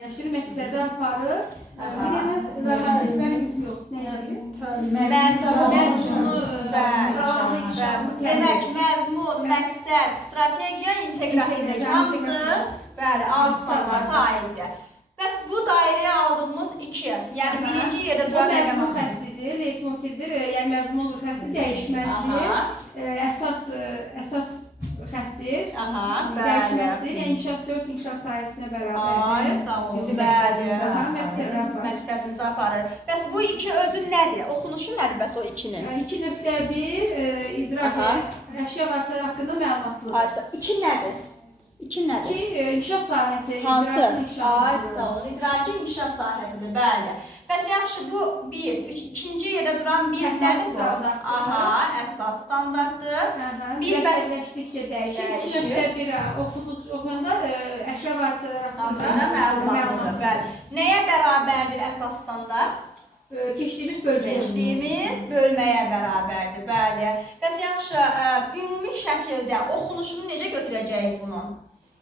Yaşır məqsədi aparır. Demək, məzmun, məqsəd, strategiya, inteqrativ hamısı alt standarta aiddir. Bəs bu dairəyə aldığımız 2, yəni birinci yerdə duran məzmun xəttidir, leitmotivdir, yəni məzmun xətti dəyişməzdir, əsas xəttir, dəyişməzdir, yəni inkişaf 4 inkişaf sahəsinə bərabərdir. Sağ olun, məqsədimizi aparır. Bəs bu 2 özü nədir? Oxunuşu nədir bəs o 2-nin? 2.1 idrak əşya vasitələri haqqında məlumatlıdır. 2 nədir? 2 nədir? 2 inkişaf sahəsi. Hansı? Sağ olun, idraki inkişaf sahəsidir, bəli. Bəs yaxşı, bu 1, ikinci yerdə duran 1 nədir bu? Əsas standartdır. Bir bəsləşdikcə dəyişir. 2.1 oxuyanda əşya vasitələri haqqında məlumatlıdır. Nəyə bərabərdir əsas standart? Keçdiyimiz bölməyə. Keçdiyimiz bölməyə bərabərdir, bəli. Bəs yaxşı, ümumi şəkildə oxunuşunu necə götürəcəyik bunu?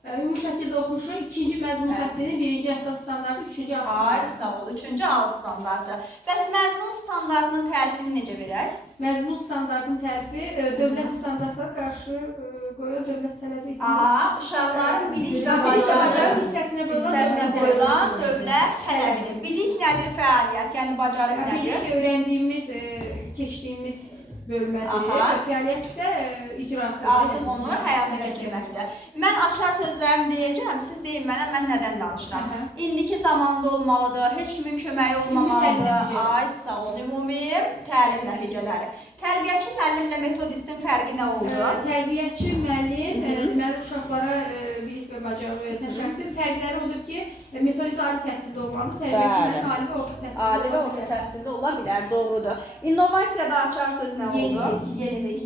Ümumi şəkildə oxunuşu ikinci məzmun xəttinin birinci əsas standartı, üçüncü alt standartı. Sağ ol, üçüncü alt standartı. Bəs məzmun standartının tərifini necə verək? Məzmun standartının tərifi dövlət standartlara qarşı qoyur, dövlət tələbi edir. Uşaqların bilik və bacarıq hissəsinə qoyulan dövlət tələbidir. Bilik nədir? Fəaliyyət, yəni bacarıq nədir? Bilik öyrəndiyimiz, keçdiyimiz bölmədir, fəaliyyət isə icrasıdır. Artıq onu həyata keçirməkdir. Mən açar sözlərimi deyəcəm, siz deyin mənə, mən nədən danışıram? İndiki zamanda olmalıdır, heç kimin köməyi olmamalıdır. Sağ ol, ümumi təlim nəticələri. Tərbiyəçi müəllimlə metodistin fərqi nə oldu? Tərbiyəçi müəllim, deməli uşaqlara bilik və bacarıq öyrətən şəxsin fərqləri odur ki, metodist ali təhsildə olmalıdır, tərbiyəçi müəllim ali və orta təhsildə olmalıdır. Ali və orta təhsildə ola bilər, doğrudur. İnnovasiyada açar söz nə oldu? Yenilik.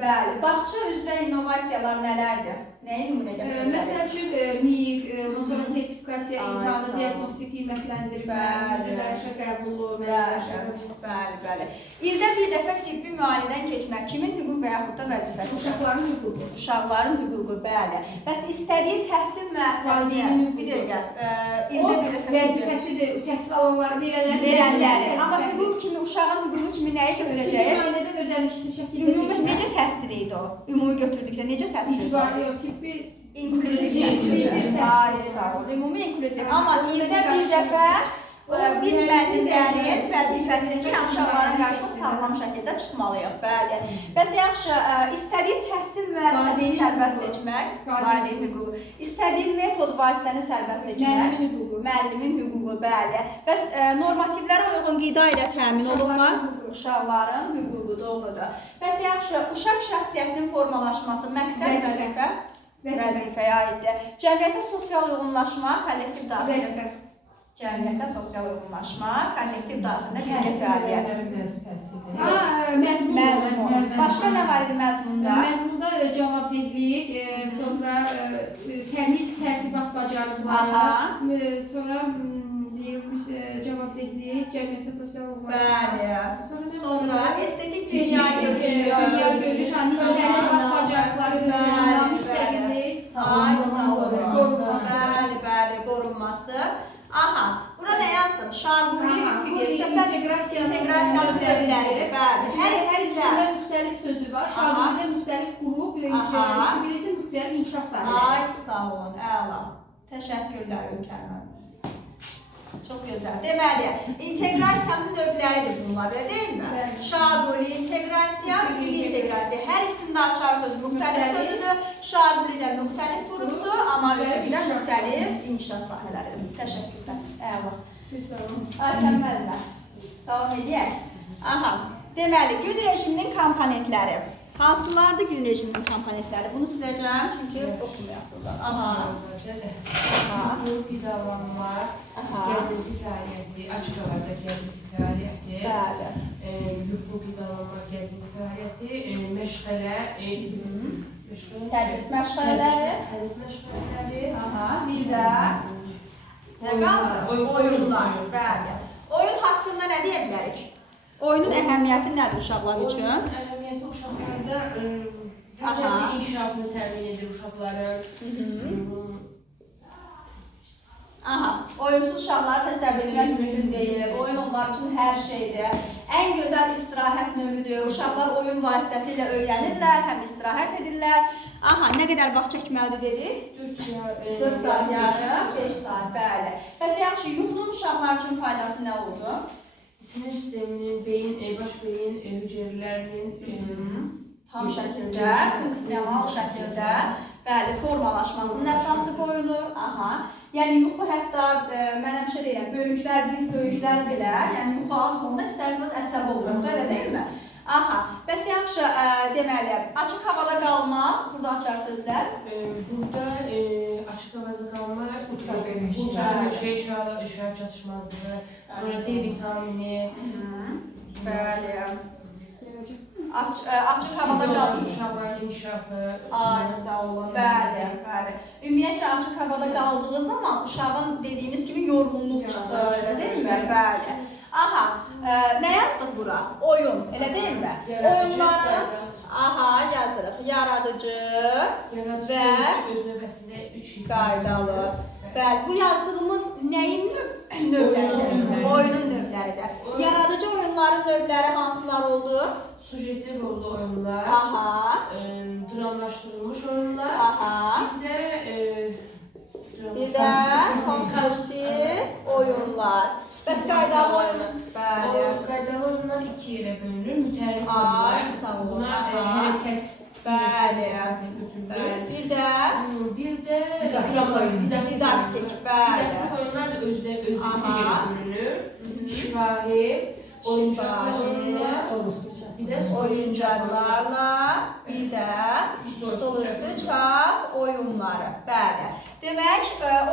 Bəli, bağça üzrə innovasiyalar nələrdir? Nəyi nümunə gətirir? Məsəl üçün, MİQ, ondan sonra sertifikasiya imtahanı, diagnostik qiymətləndirmə, müdərişə qəbulu, Bəli. İldə bir dəfə tibbi müayinədən keçmək kimin hüquq və yaxud da vəzifəsidir? Uşaqların hüququ. Uşaqların hüququ, bəli. Bəs istədiyi təhsil müəssisəsinə bir dəqiqə, ildə bir dəfə vəzifəsidir, təhsil alanları verənləri. Amma hüquq kimi, uşağın hüququ kimi nəyi götürəcək? Tibbi müayinədən ödənişli şəkildə keçmək. Necə təhsil idi o? Ümumi götürdükdə necə təhsil idi? İcbari yox, tibbi İnklüziv təhsil. Sağ ol, ümumi inklüziv. Amma ildə bir dəfə biz müəllimlərin vəzifəsidir ki, uşaqların qarşısına sağlam şəkildə çıxmalıyıq, bəli. Bəs yaxşı, istədiyi təhsil müəssisəsini sərbəst seçmək, valideyn hüququ. İstədiyi metod vasitəni sərbəst seçmək, müəllimin hüququ, bəli. Bəs normativlərə uyğun qida ilə təmin olunmaq, uşaqların hüququ, doğrudur. Bəs yaxşı, uşaq şəxsiyyətinin formalaşması, məqsəd vəzifəyə aiddir. Cəmiyyətə sosial uyğunlaşma, kollektiv daxilində. Cəmiyyətə sosial uyğunlaşma, kollektiv daxilində birgə fəaliyyət. Məzmun. Başqa nə var idi məzmunda? Məzmunda cavabdehlik, sonra təmyiz, tərtibat bacarıqları, sonra cavabdehlik, cəmiyyətə sosial uyğunlaşma. Bəli. Sonra estetik dünya görüşü. Dünya görüşü, tərtibat bacarıqları, müstəqillik, bəli, qorunması. Aha, bura nə yazdım? Şaquli, inteqrasiyanın növləridir, bəli. Hər ikisində müxtəlif sözü var. Şagulidə müxtəlif qrup, sivilizm müxtəlif inkişaf sahələri. Sağ olun, əla. Təşəkkürlər, Ülkərmən. Çox gözəl. Deməli, inteqrasiyanın növləridir bunlar, deyilmi? Şaquli, inteqrasiya, üfüqi inteqrasiya. Hər ikisində açar söz müxtəlif sözüdür. Şagulidə müxtəlif qrupdur, amma üfüqidə müxtəlif inkişaf sahələridir. Təşəkkürlər. Əla. Siz sorun. Mükəmməllər. Davam edək. Aha. Deməli, gün rejiminin komponentləri. Hansılardır gün rejiminin komponentləri? Bunu siləcəm, çünki oxumayaq buradan. Aha. Qidalanma, gəzinti fəaliyyəti, açıq havada gəzinti fəaliyyəti, yuxu qidalanma, gəzinti fəaliyyəti, məşğələ, tədris məşğələləri, bir də oyunlar. Oyun haqqında nə deyə bilərik? Oyunun əhəmiyyəti nədir uşaqlar üçün? Oyunun əhəmiyyəti uşaqlarda inkişafını təmin edir uşaqların. Aha, oyunsuz uşaqları təsəvvür etmək mümkün deyil. Oyun onlar üçün hər şeydir. Ən gözəl istirahət növüdür. Uşaqlar oyun vasitəsilə öyrənirlər, həm istirahət edirlər. Aha, nə qədər vaxt çəkməlidir dedik? 4 saat yarım, 5 saat, bəli. Bəs yaxşı, yuxunun uşaqlar üçün faydası nə oldu? Sinir sisteminin, baş beyin hüceyrələrinin tam şəkildə, funksional şəkildə, bəli, formalaşmasının əsası qoyulur. Aha. Yəni yuxu hətta mən həmişə deyirəm, biz böyüklər belə, yəni yuxu az olanda istərsiniz əsəb oluruq da, elə deyilmi? Aha, bəs yaxşı, deməli, açıq havada qalmaq, burada açar sözlər. Burada açıq havada qalmaq, şüa çatışmazlığı, sonra D vitamini. Bəli. Açıq havada qalmış uşaqların inkişafı. Ay, sağ olun. Bəli, bəli. Ümumiyyətlə açıq havada qaldığı zaman uşağın dediyimiz kimi yorğunluq çıxır, elə deyilmi? Bəli. Aha, nə yazdıq bura? Oyun, elə deyilmi? Oyunların, aha, yazırıq. Yaradıcı və öz növbəsində 3 hissə. Qaydalı. Bəli, bu yazdığımız nəyin növləridir? Oyunun növləridir. Yaradıcı oyunların növləri hansılar oldu? Sujetli rollu oyunlar, dramlaşdırılmış oyunlar, bir də konstruktiv oyunlar. Bəs qaydalı oyun? Bəli. Qaydalı oyunlar 2 yerə bölünür, mütərrif oyunlar. Buna hərəkət. Bəli. Bir də didaktik. Bəli. Didaktik oyunlar da özü 3 yerə bölünür. Şifahi, oyuncaqlı oyunlar, oyuncaqlarla, bir də stolüstü çap oyunları. Bəli. Demək,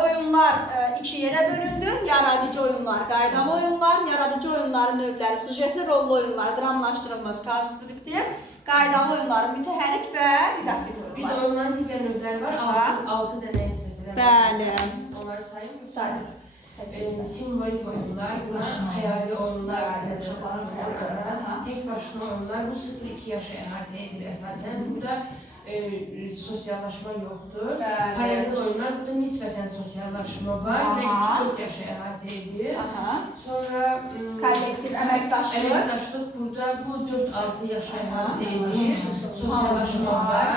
oyunlar 2 yerə bölündü. Yaradıcı oyunlar, qaydalı oyunlar, yaradıcı oyunların növləri, sujetli rollu oyunlar, dramlaşdırılmış, konstruktiv, qaydalı oyunları, mütəhərrik və didaktik oyunlar. Bir də onların digər növləri var, 6 dənə hissədir. Bəli. Onları sayın mı? Sayın. Simvolik oyunlar, bunlar xəyali oyunlar, tek başına oyunlar, bu 0-2 yaşa əhatə edilir əsasən. Burada sosiallaşma yoxdur. Paralel oyunlar, burada nisbətən sosiallaşma var və 2-4 yaşa əhatə edir. Sonra kollektiv əməkdaşlıq, burada bu 4-6 yaşa əhatə edir. Sosiallaşma var.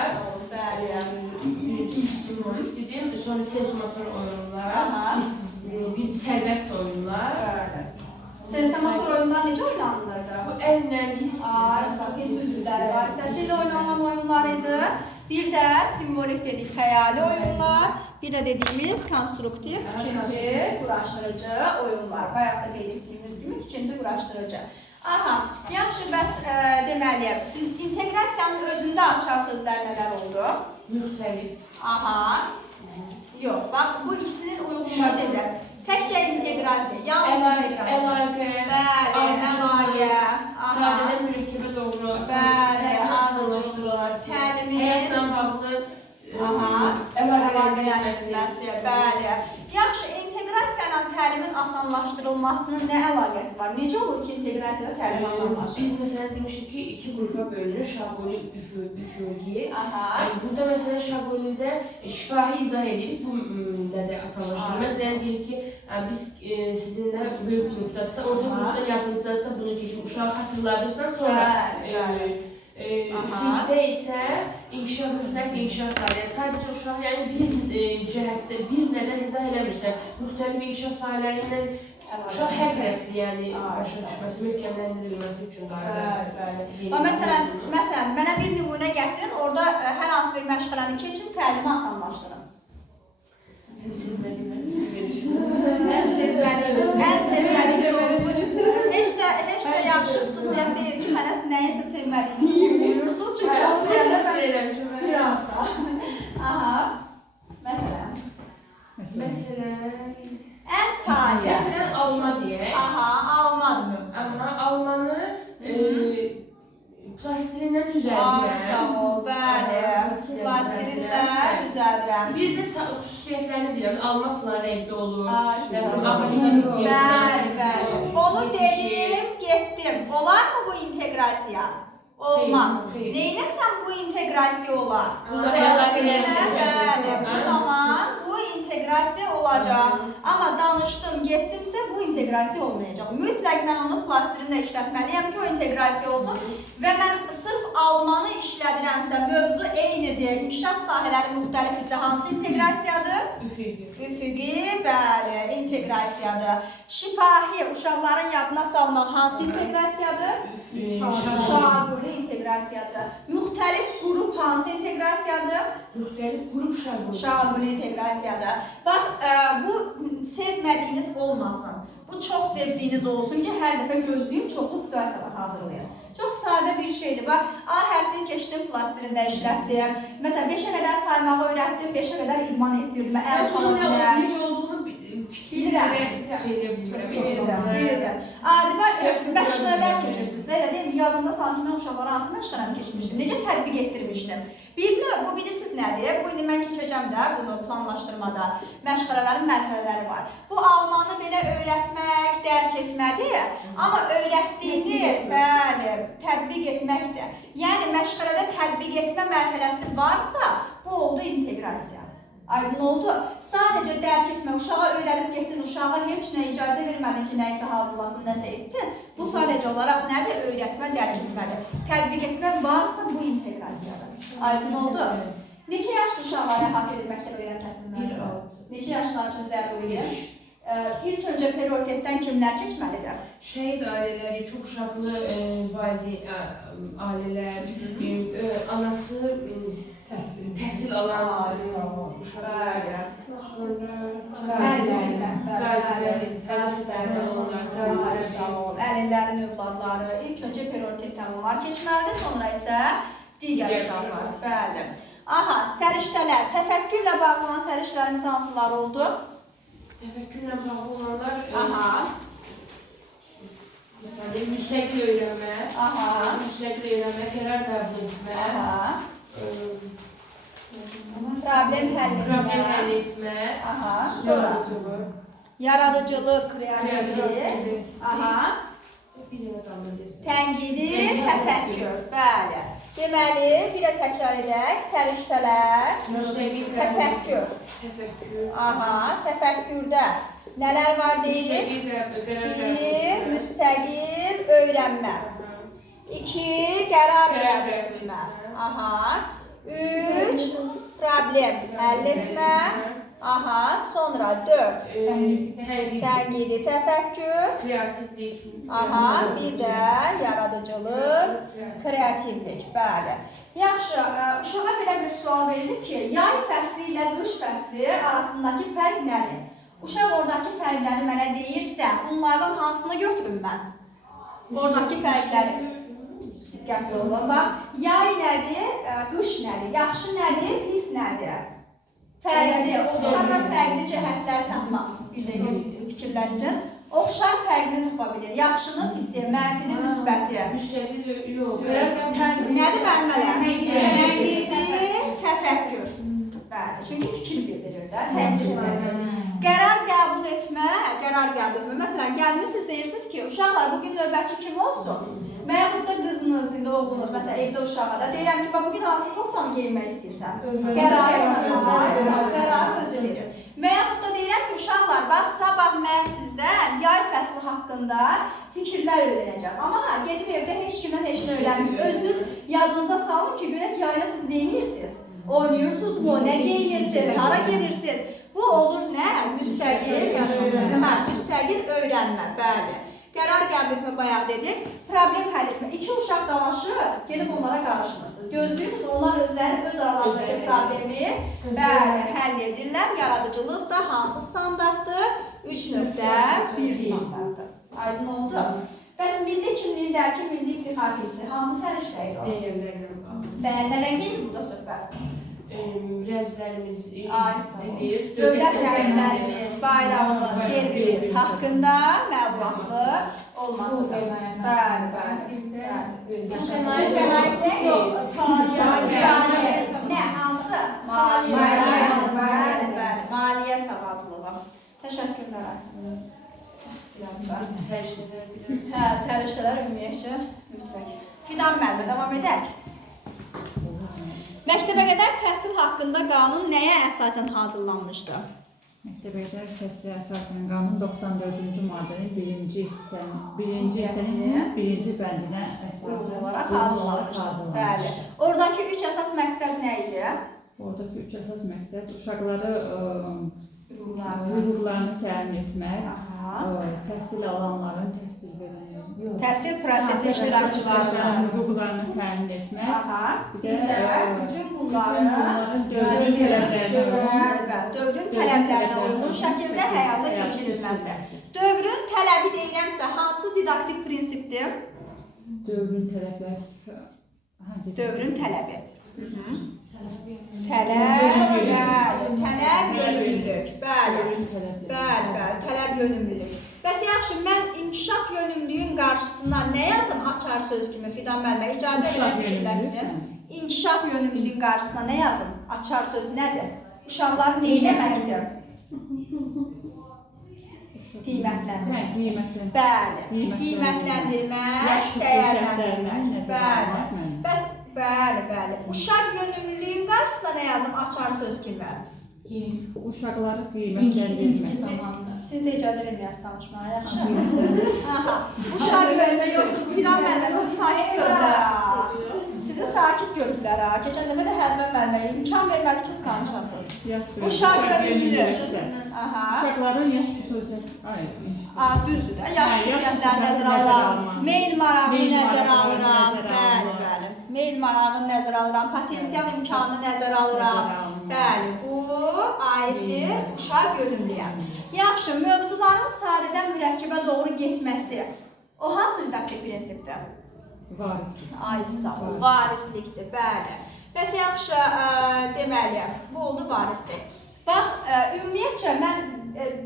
Simvolik dedim, sonra sensomotor oyunlar, sərbəst oyunlar. Sensomotor oyunlar necə oynanılırdı? Bu əllə hiss üzvləri vasitəsilə oynanan oyunlar idi. Bir də simvolik dedik, xəyali oyunlar. Bir də dediyimiz konstruktiv, tikinti, quraşdırıcı oyunlar. Bayaq da qeyd etdiyimiz kimi tikinti, quraşdırıcı. Aha, yaxşı, bəs deməli, inteqrasiyanın özündə açar sözlər nələr oldu? Müxtəlif. Aha. Yox, bax, bu ikisinin uyğunluğu deyilər. Təkcə inteqrasiya, yalnız inteqrasiya. Əlaqə. Bəli, əlaqə. Sadədən mürəkkəbə doğru. Bəli, ardıcıllıq, təlimin. Həyatla bağlı əlaqələr edilməsi. Bəli. Yaxşı, inteqrasiya ilə təlimin asanlaşdırılmasının nə əlaqəsi var? Necə olur ki, inteqrasiyada təlim asanlaşır? Biz məsələn demişik ki, 2 qrupa bölünür, şaquli, üfüqi. Burada məsələn şaqulide şifahi izah edirik, bu nədə asanlaşdırır. Məsələn deyirik ki, biz sizinlə böyük qrupdadırsa, orta qrupda yadınızdadırsa bunu keçmiş, uşağı xatırladırsan, sonra üfüqdə isə inkişaf, müxtəlif inkişaf sahələri. Sadəcə uşaq yəni bir cəhətdə, bir nədən izah eləmirsən. Müxtəlif inkişaf sahələrindən uşaq hər tərəfli, yəni başa düşməsi, möhkəmləndirilməsi üçün qayda. Məsələn, mənə bir nümunə gətirin, orada hər hansı bir məşğələni keçin, təlimi asanlaşdırın. Ən sevmədiyim Ən sevmədiyiniz olduğu üçün heç də yaxşı xüsusiyyət deyil ki, mənə nəyəsə sevmədiyinizi buyursunuz, çünki onu bir ansa. Aha, məsələn. Ən sadə. Məsələn, alma deyək. Aha, almadır mövzumuz. Amma almanı plastirindən düzəldirəm. Sağ ol, bəli. Plastirindən düzəldirəm. Bir də xüsusiyyətlərini deyirəm. Alma filan rəngdə olur. Bəli. Onu dedim, getdim. Olarmı bu inteqrasiya? Olmaz. Neynəsən bu inteqrasiya olar? Plastirindən, bəli. Bu zaman bu inteqrasiya inteqrasiya olacaq. Amma danışdım, getdimsə bu inteqrasiya olmayacaq. Mütləq mən onu plastirinlə işlətməliyəm ki, o inteqrasiya olsun. Və mən sırf almanı işlədirəmsə, mövzu eynidir. İnkişaf sahələri müxtəlif isə hansı inteqrasiyadır? Üfüqi, bəli, inteqrasiyadır. Şifahi, uşaqların yadına salmaq hansı inteqrasiyadır? Şaquli inteqrasiyadır. Müxtəlif qrup hansı inteqrasiyadır? Müxtəlif qrup şaquli inteqrasiyadır. Bax, bu sevmədiyiniz olmasın. Bu çox sevdiyiniz olsun ki, hər dəfə gözləyib çoxlu situasiyalar hazırlayın. Çox sadə bir şeydir. Bax, A hərfini keçdim, plastirində işlətdim. Məsələn, 5-ə qədər saymağı öyrətdim, 5-ə qədər idman etdirdim. Əl çalabilir. Necə olduğunu bilirəm. Adi, məşqlərlər keçirsiniz. Elə deyil, yadında sanki mən uşaqlara hansı məşqlərimi keçmişdim, necə tətbiq etdirmişdim. Bu bilirsiniz nədir? Bu indi mən keçəcəm də bunu planlaşdırmada. Məşqlərlərin mərhələləri var. Bu almanı belə öyrətmək, dərk etmədir. Amma öyrətdiyini, bəli, tətbiq etməkdir. Yəni, məşqlərdə tətbiq etmə mərhələsi varsa, bu oldu inteqrasiya. Aydın oldu. Sadəcə dərk etmə, uşağa öyrədib getdin, uşağa heç nə icazə vermədin ki, nəyisə hazırlasın, nəsə etsin. Bu sadəcə olaraq nədir? Öyrətmə, dərk etmədir. Tətbiq etmə varsa bu inteqrasiyadır. Aydın oldu. Neçə yaşlı uşaqları əhatə edilməkdə öyrətməsinlər? Neçə yaşlar üçün zəruridir? İlk öncə prioritetdən kimlər keçməlidir? Şəhid ailələri, çox uşaqlı ailələr, anası təhsil alan uşaqlar, əlinlərin övladları, ilk öncə prioritetdən onlar keçməlidir, sonra isə digər uşaqlar. Bəli. Aha, səriştələr, təfəkkürlə bağlı olan səriştələrimiz hansılar oldu? Təfəkkürlə bağlı olanlar, müstəqil öyrənmə, qərar qəbul etmə, problem həll etmə, sonra yaradıcılıq, kreativlik, tənqidi, təfəkkür, bəli. Deməli, bir də təkrar edək, səriştələr, təfəkkür. Təfəkkürdə nələr var deyilik? 1. Müstəqil öyrənmə. 2. Qərar qəbul etmə. 3. Problem həll etmə. Sonra 4. Tənqidi təfəkkür. Kreativlik. Bir də yaradıcılıq, kreativlik. Bəli. Yaxşı, uşağa belə bir sual verilir ki, yay fəsli ilə qış fəsli arasındakı fərq nədir? Uşaq oradakı fərqləri mənə deyirsə, bunlardan hansını götürüm mən? Oradakı fərqləri. Diqqətli olun. Bax, yay nədir, qış nədir, yaxşı nədir, pis nədir? Fərqli, oxşar və fərqli cəhətləri tapmaq. Bir dəqiqə fikirləşsin. Oxşar fərqini tapa bilir. Yaxşını, pisi, mənfini, müsbəti. Müstəqil yox. Nədir mənbələr? Tənqidi, təfəkkür. Bəli, çünki fikir bildirir də. Qərar qəbul etmə. Məsələn, gəlmişsiniz, deyirsiniz ki, uşaqlar, bugün növbətçi kim olsun? Və yaxud da qızınız, indi oğlunuz, məsələn, evdə uşağa da deyirəm ki, bugün hansı koftanı geyinmək istəyirsən? Qərarı özü verir. Və yaxud da deyirəm ki, uşaqlar, bax, sabah mən sizdən yay fəsli haqqında fikirlər öyrənəcəm. Amma gedib evdə heç kimdən heç nə öyrənməyib. Özünüz yadınıza salın ki, görək yayda siz neyinirsiniz? Oynuyorsunuz mu? Nə geyinirsiniz? Hara gedirsiniz? Bu olur nə? Müstəqil öyrənmə, bəli. Qərar qəbul etmə bayaq dedik. Problem həll etmə. İki uşaq dalaşır, gedib onlara qarışmırsınız. Gözləyirsiniz, onlar özləri öz aralarındakı problemi həll edirlər. Yaradıcılıq da hansı standartdır? 3.1 standartdır. Aydın oldu. Bəs milli kimliyin dərki, milli iftixar hissi hansı səriştəyir o? Dəyərlərlə bağlı. Nədən deyil burada söhbət? Rəmzlərimiz, dövlət rəmzlərimiz, bayrağımız, yerbimiz haqqında məlumatlı olmasıdır. Bəli. Qənaətdə yox, fəaliyyət. Nə, hansı? Maliyyə savadlığı. Təşəkkürlər. Səriştələr ümumiyyətcə mütləq. Fidan müəllimə davam edək. Məktəbə qədər təhsil haqqında qanun nəyə əsasən hazırlanmışdı? Məktəbəqədər təhsilə əsasən qanun 94-cü maddənin birinci hissəsinin birinci bəndinə əsasən olaraq hazırlanmışdır. Bəli. Oradakı 3 əsas məqsəd nə idi? Oradakı 3 əsas məqsəd uşaqları hüquqlarını təmin etmək, təhsil alanların, təhsil prosesi iştirakçılarının hüquqlarını təmin etmək, bir də bütün bunların dövrün tələblərinə uyğun şəkildə həyata keçirilməsi. Dövrün tələbi deyirəmsə, hansı didaktik prinsipdir? Dövrün tələbləri. Dövrün tələbi. Tələb yönümlülük. Bəli, tələb yönümlülük. Bəs yaxşı, mən inkişaf yönümlülüyün qarşısına nə yazım açar söz kimi Fidan müəllimə? İcazə verə fikirləşsin. İnkişaf yönümlülüyün qarşısına nə yazım? Açar söz nədir? Uşaqları neyləməkdir? Qiymətləndirmək. Bəli, qiymətləndirmək, dəyərləndirmək. Bəli, bəli. Uşaq yönümlülüyün qarşısına nə yazım açar söz kimi? Uşaqları qiymətləndirmək. Siz də icazə verməyəsiniz danışmağa, yaxşı? Uşaq yönümlülük. Fidan müəllimə sizi sakit görürlər. Sizi sakit görürlər. Keçən dəfə də Həlimə müəlliməyə imkan verməli ki, siz danışasınız. Uşaq yönümlülük. Uşaqların yaş xüsusiyyətləri. Düzdür də, yaş xüsusiyyətləri nəzərə alıram. Meyl marağını nəzərə alıram. Bəli. Meyl marağını nəzərə alıram. Potensial imkanını nəzərə alıram. Bəli, bu aiddir uşaq yönümlüyə. Yaxşı, mövzuların sadədən mürəkkəbə doğru getməsi. O hansı didaktik prinsipdir? Varislik. Ay sağ ol, varislikdir, bəli. Bəs yaxşı, deməli, bu oldu varislik. Bax, ümumiyyətcə mən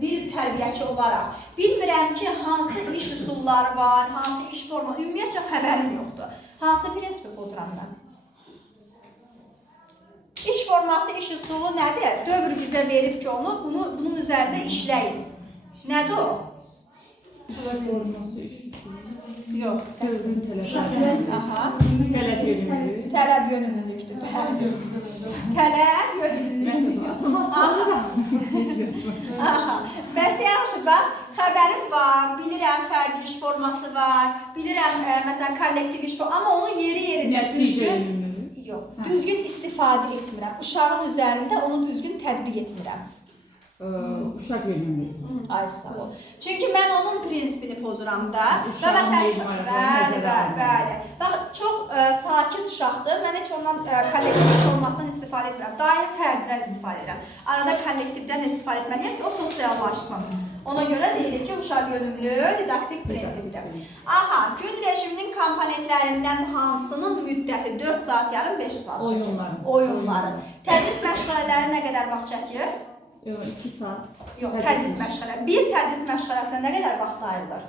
bir tərbiyəçi olaraq bilmirəm ki, hansı iş üsulları var, hansı iş forması, ümumiyyətcə xəbərim yoxdur. Hansı prinsipi qoduram mən? İş forması, iş üsulu nədir? Dövr bizə verib ki, onu, bunun üzərində işləyin. Nədir o? İş forması, iş üsulu. Yox, dövrün tələbləri. Tələb yönümlülük. Tələb yönümlülükdür. Tələb yönümlülükdür. Bəs yaxşı, bax, xəbərim var, bilirəm fərdi iş forması var, bilirəm, məsələn, kollektiv iş forması, amma onun yeri-yerində düzgün istifadə etmirəm. Uşağın üzərində onu düzgün tətbiq etmirəm. Uşaq yönümlülük. Ay sağ ol. Çünki mən onun prinsipini pozuram da. Bəli. Bax, çox sakit uşaqdır. Mən heç ondan kollektiv iş formasından istifadə etmirəm. Daim fərdidən istifadə edirəm. Arada kollektivdən istifadə etməliyəm ki, o sosiallaşsın. Ona görə deyilir ki, uşaq yönümlülük didaktik prinsipdir. Gün rejiminin komponentlərindən hansının müddəti 4 saat yarım 5 saat çəkir? Oyunların. Tədris məşğələləri nə qədər vaxt çəkir? 2 saat. Yox, tədris məşğələ. Bir tədris məşğələsinə nə qədər vaxt ayrılır?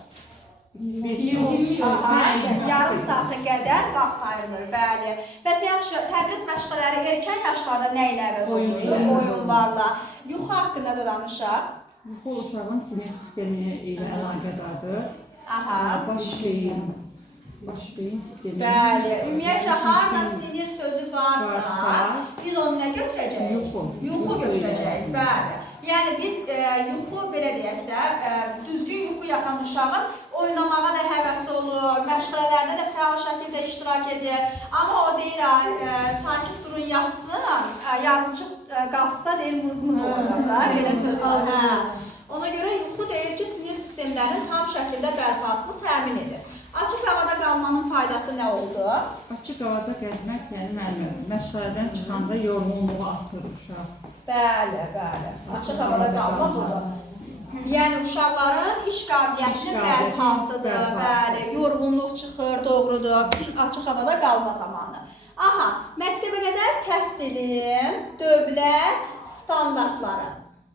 Yarım saata qədər vaxt ayrılır, bəli. Bəs yaxşı, tədris məşğələləri erkən yaşlarda nə ilə əvəz olunur? Oyunlarla. Yuxu haqqında da danışaq. Yuxu uşağın sinir sistemi ilə əlaqədardır. Baş beyin sistemi. Bəli, ümumiyyətcə harada sinir sözü varsa, biz onu nə götürəcəyik? Yuxu götürəcəyik, bəli. Yəni biz yuxu, belə deyək də, düzgün yuxu yatan uşağın oynamağa da həvəsi olur, məşğələlərdə də fəal şəkildə iştirak edir. Amma o deyir, sakit durun yatsın, yarımçıq qalxsa deyir, mız-mız olacaq da, belə söz var. Ona görə yuxu deyir ki, sinir sistemlərinin tam şəkildə bərpasını təmin edir. Açıq havada qalmanın faydası nə oldu? Açıq havada gəzmək, yəni məşğələdən çıxanda yorğunluğu artır uşaq. Bəli. Açıq havada qalma burada. Yəni uşaqların iş qabiliyyətinin bərpasıdır, bəli, yorğunluq çıxır, doğrudur, açıq havada qalma zamanı. Məktəbəqədər təhsilin dövlət standartları.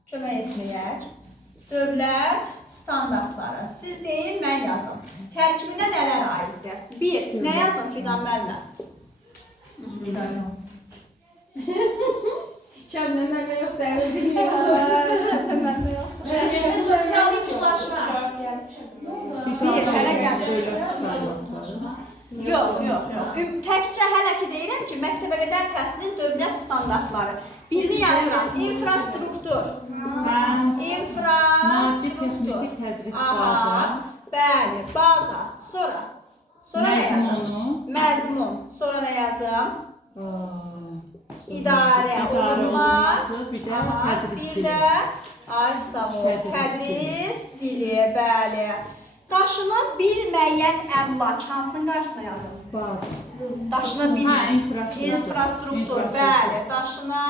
Kömək etməyək. Dövlət standartları. Siz deyin, mən yazım. Tərkibində nələr aiddir? 1. Nə yazın Fidan müəllimə? Şəbnəm müəllimə yox, dəvəzi yox. Şəbnəm müəllimə yox. Sosial yekunlaşma. Hələ gəlir. Yox. Təkcə hələ ki deyirəm ki, məktəbəqədər təhsilin dövlət standartları. Birini yazıram. İnfrastruktur. Maddi İnfrastruktur. texniki tədris Aha, baza. bəli, baza. Sonra nə yazım? Məzmun. Sonra nə yazım? İdarə olunmaz. Bir də Aha, tədris bir dili. də ay sağ ol. Tədris dili, bəli. Daşına bilməyən əmlak hansının qarşısına yazım? Baza. Daşına bilməyən infrastruktur. bəli. Daşına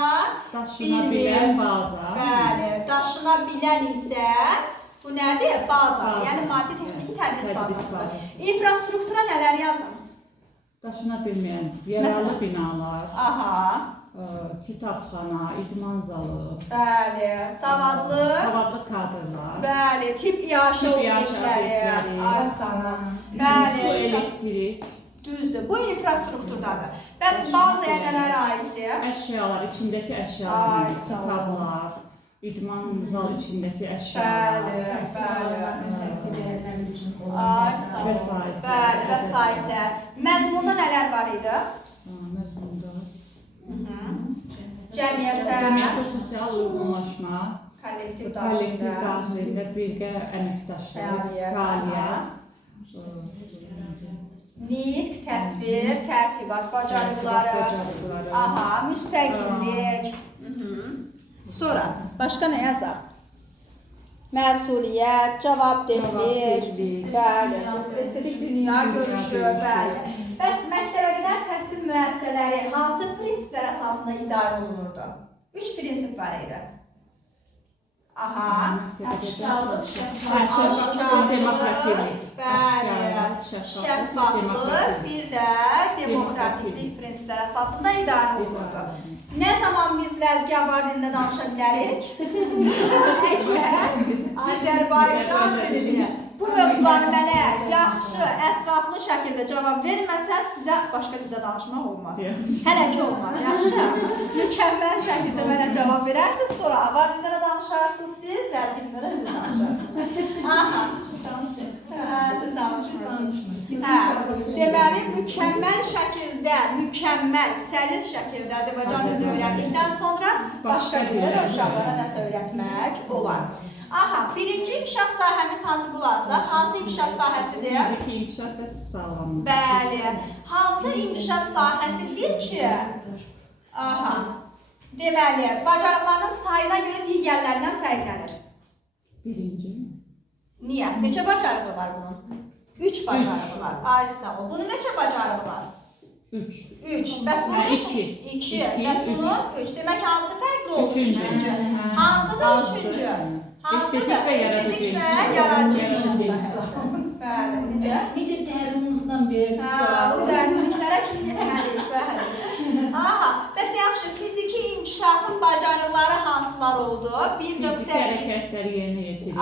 bilən baza. Bəli. Daşına bilən isə bu nədir? Baza. Yəni maddi texniki tədris bazası. İnfrastruktura nələr yazım? Daşına bilməyən yararlı binalar. Aha. Kitabxana, idman zalı. Bəli. Savadlı kadrlar. bəli, tip yaşa obyektləri. Asana. Bəli. Su, elektrik. Düzdür. Bu infrastrukturdadır. Bəs bazaya nələr aiddir? Əşyalar, içindəki əşyalar, Ay, sağ ol. kitablar, idman zalı içindəki əşyalar. Ay, sağ ol. Bəli, vəsaitlər. Məzmunda nələr var idi? Məzmunda. Cəmiyyətə sosial uyğunlaşma, kollektiv daxilində birgə əməkdaşlıq, fəaliyyət. Nitq, təsvir, tərtibat, bacarıqları. Aha, müstəqillik. Sonra başqa nə yazaq? Məsuliyyət, cavabdehlik, bəli, estetik dünya görüşü, bəli. Bəs məktəbəqədər təhsil müəssisələri hansı prinsiplər əsasında idarə olunurdu? 3 prinsip var idi. Aha, Aşkarlıq, demokratiklik. bəli, şəffaflıq, bir də demokratiklik prinsiplər əsasında idarə olunurdu. Nə zaman biz ləzgəvar dilində danışa bilərik? Əgər Azərbaycan dilini bu mövzuları mənə yaxşı, ətraflı şəkildə cavab verməsən, sizə başqa dildə danışmaq olmaz. Hələ ki olmaz, yaxşı? Mükəmməl şəkildə mənə cavab verərsiniz, sonra avar dilində danışarsınız siz, ləzgi dilində siz danışarsınız. Aha. Siz danışmırsınız. Deməli, mükəmməl şəkildə, səlis şəkildə Azərbaycan dilini öyrəndikdən sonra başqa dildə də uşaqlara nəsə öyrətmək olar. Aha, birinci inkişaf sahəmiz hansı qulaqsaq? Hansı inkişaf sahəsidir? Fiziki inkişaf və sağlamlıq. Bəli. Hansı inkişaf sahəsidir ki? Aha. Deməli, bacarıqların sayına görə digərlərindən fərqlənir. Birinci. Niyə? Neçə bacarığı var bunun? 3 bacarığı var. Ay sağ ol. Bunun neçə bacarığı var? 3. 3. Bəs bunun neçə? 2. Bəs bunun 3. Demək hansı fərqli oldu? Üçüncü. Hansıdır üçüncü? Hansıdır? Estetik və yaradıcı inkişaf sahəsi. Bəli, necə? Necə dərinimizdən beri Bu dərinliklərə kim getməliyik? Bəli. Aha, bəs yaxşı, fiziki inkişafın bacarıqları hansılar oldu? Fiziki hərəkətləri yerinə yetirir.